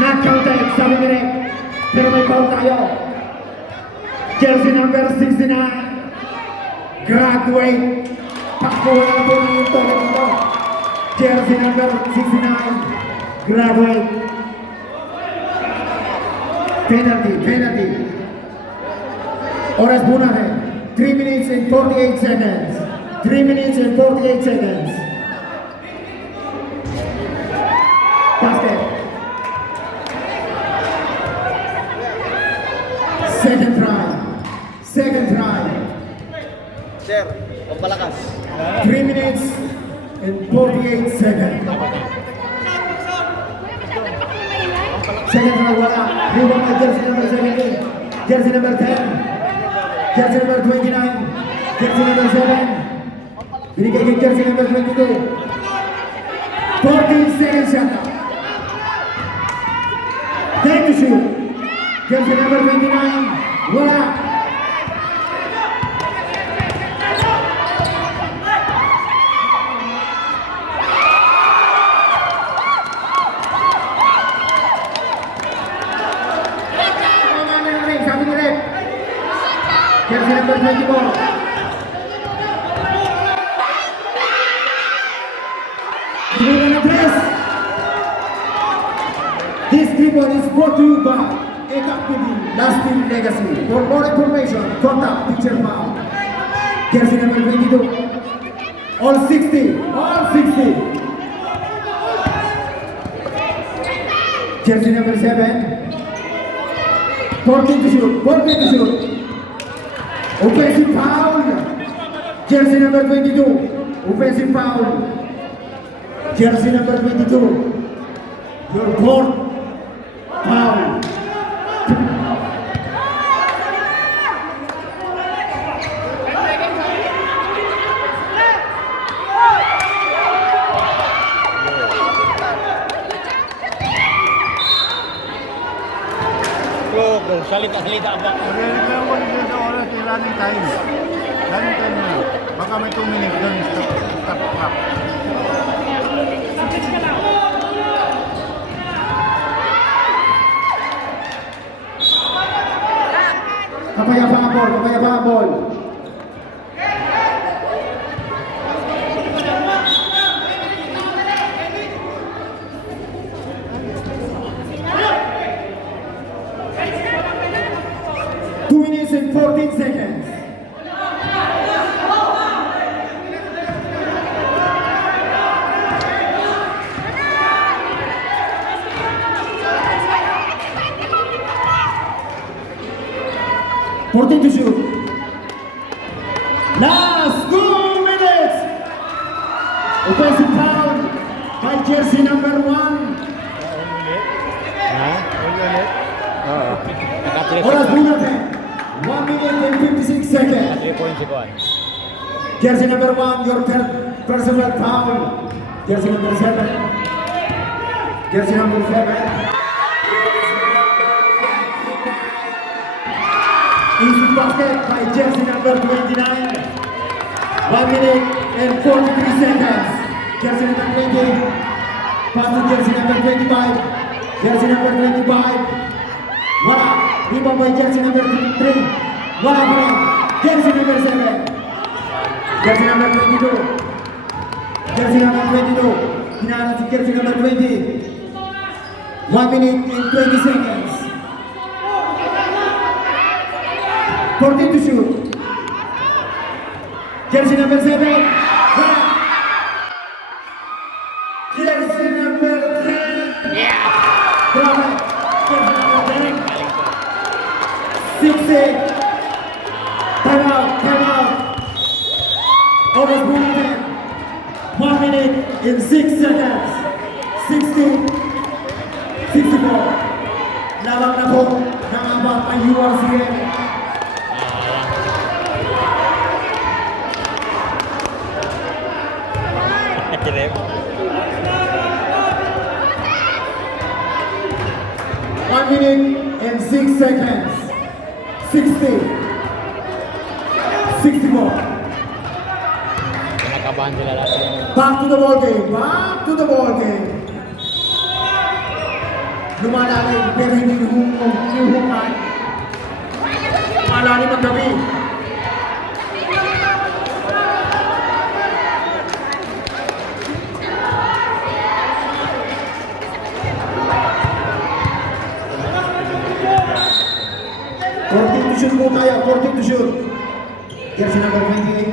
Not counted. Sabi ni rep. Pero may foul tayo. Jersey number 69. Graduate. Pakuha na po ng yung token ito. Jersey number 69. Graduate. Penalty. Oras po natin. 3 minutes and 48 seconds. 3 minutes and 48 seconds. Basket. Second try. Sir, pagpalakas. 3 minutes and 48 seconds. Second try, wala. Rebound by jersey number 17. Jersey number 10. Jersey number 29. Jersey number 7. Binigay kay jersey number 22. 14 seconds shot clock. Time to shoot. Jersey number 29. Wala. Sabi ni Rep. Jersey number 24. Tumira na press. one is brought to you by Ekak PD, Lasting Legacy. For more information, contact Teacher Mao. Jersey number 22. All 60. All 60. Jersey number 7. 14 to shoot. 14 to shoot. Offensive foul. Jersey number 22. Offensive foul. Jersey number 22. Your fourth foul. Bro, kung salita-salita ba? Magre-reklamo ko rin sa oras yung running time. Running time na. Baka may 2 minutes doon. Stop clock. Kapayapaan ball, kapayapaan ball. Two minutes and 14 seconds. Fourteen to shoot. Last 2 minutes. Offensive foul by jersey number 1. Ha? Oo. Naka-play Oras po natin. 1 minute and 56 seconds. 3 points si Juan. Jersey number 1, your personal foul. Jersey number 7. Jersey number 7. Easy basket by jersey number 29. 1 minute and 43 seconds. Jersey number 20. Pass to jersey number 25. Jersey number 25. Wala. Rebound by jersey number 3. Wala pa rin. Jersey number 7. Jersey number 22. Jersey number 22. Hinahanap si jersey number 20. 1 minute and 20 seconds. 14 to shoot. Jersey number 7. Wala. Jersey number 10. Yeah! Grabe. Jersey number 10. 60. Time out. Time out. Oras po natin. 1 minute and 6 seconds. 60. 64. Lawak na po ng abang ang URCM. Direk. 1 minute and 6 seconds. 60. 64. Kinakabahan sila lahat yung Back to the ball game. Back to the ball game. Lumalalim pero hindi huhukan. Lumalalim ang gabi. Shoot po tayo, 14 to shoot. Jersey number 28.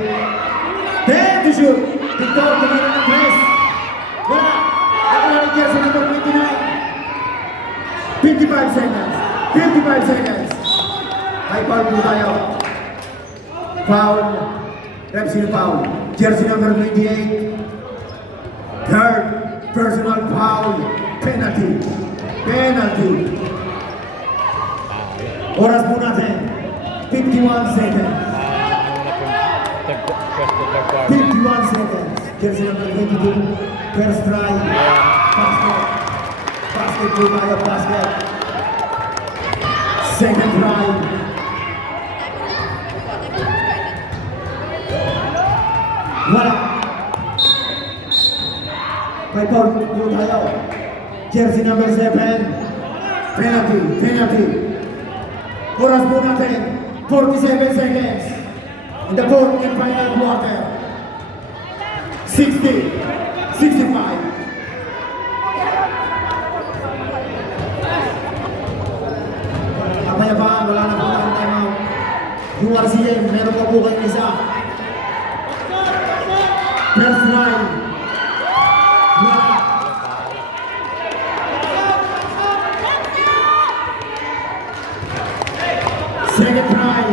10 to shoot. Victor, tumira ng press. Wala. Wala ni jersey number 29. 55 seconds. 55 seconds. High foul po tayo. Foul. Reps in foul. Jersey number 28. Third personal foul. Penalty. Penalty. Oras po natin. 51 seconds. first to third quarter. 51 seconds. Jersey number 22. First try. Basket. Basket po tayo. Basket. Second try. Wala. May foul po tayo. Jersey number 7. Penalty. Penalty. Oras po natin. 47 seconds. In the fourth and final quarter. 60. 65. RCM, meron pa po kayong isa. First try. Wala. Second try.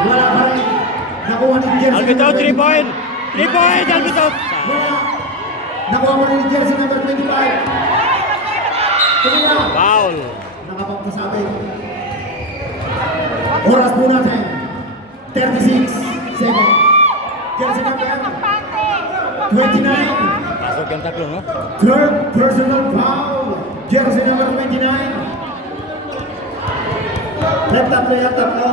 Wala pa rin. Nakuha ni Jersey. Albito, 3 point! 3 point, Albito! Wala. Nakuha pa rin ni Jersey number 25. Tumina. Foul! Nakapagpasabi. Oras po natin. 36 seconds. Jersey number 29. Pasok yung tatlo, no? Third personal foul. Jersey number 29. Left up no?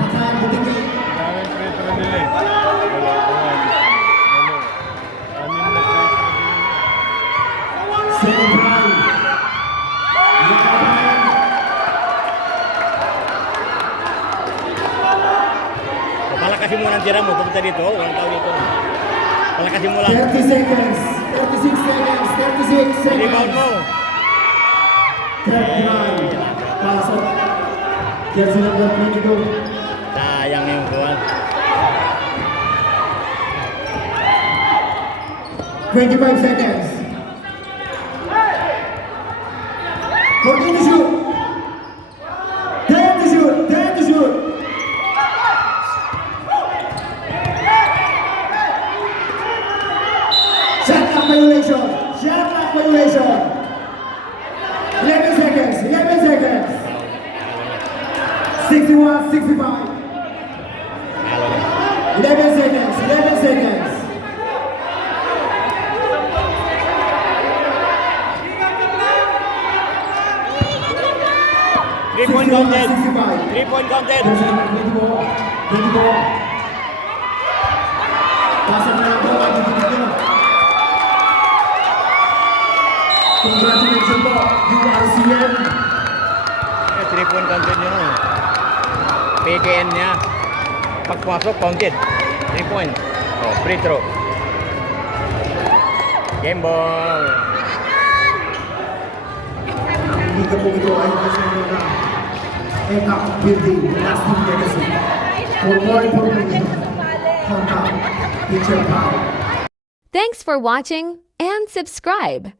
Patayan butiki. Daming free throw nila eh. Wala. Anim na free throw nila. Second try. Palakasin mo ng tira mo, pupunta dito, walang tao dito. Palakasin mo lang. 30 seconds. 36 seconds. 36 seconds. Rebound mo. Third try. Pasok. Jersey number 22. Sayang yung kuwan. 25 seconds. Continue to shoot. Dare to shoot. Dare to shoot. Shot clock violation. Shot clock violation. 11 seconds. 11 seconds. 61, 65. Halo na. 11 seconds. 11 seconds. Three-point 61, counted. 65. 3-point counted. Jersey number 24. 24. Pasok na lang po ang titigil nyo. Congratulations po, URCM. 3-point counted yun. PKN niya. Pagpasok, counted. 3 point. Oh, free throw. Game ball. Hindi ka po ito ay kasi na ECAC Building Lasting Legacy. For more information, contact Teacher Pao. Thanks for watching and subscribe.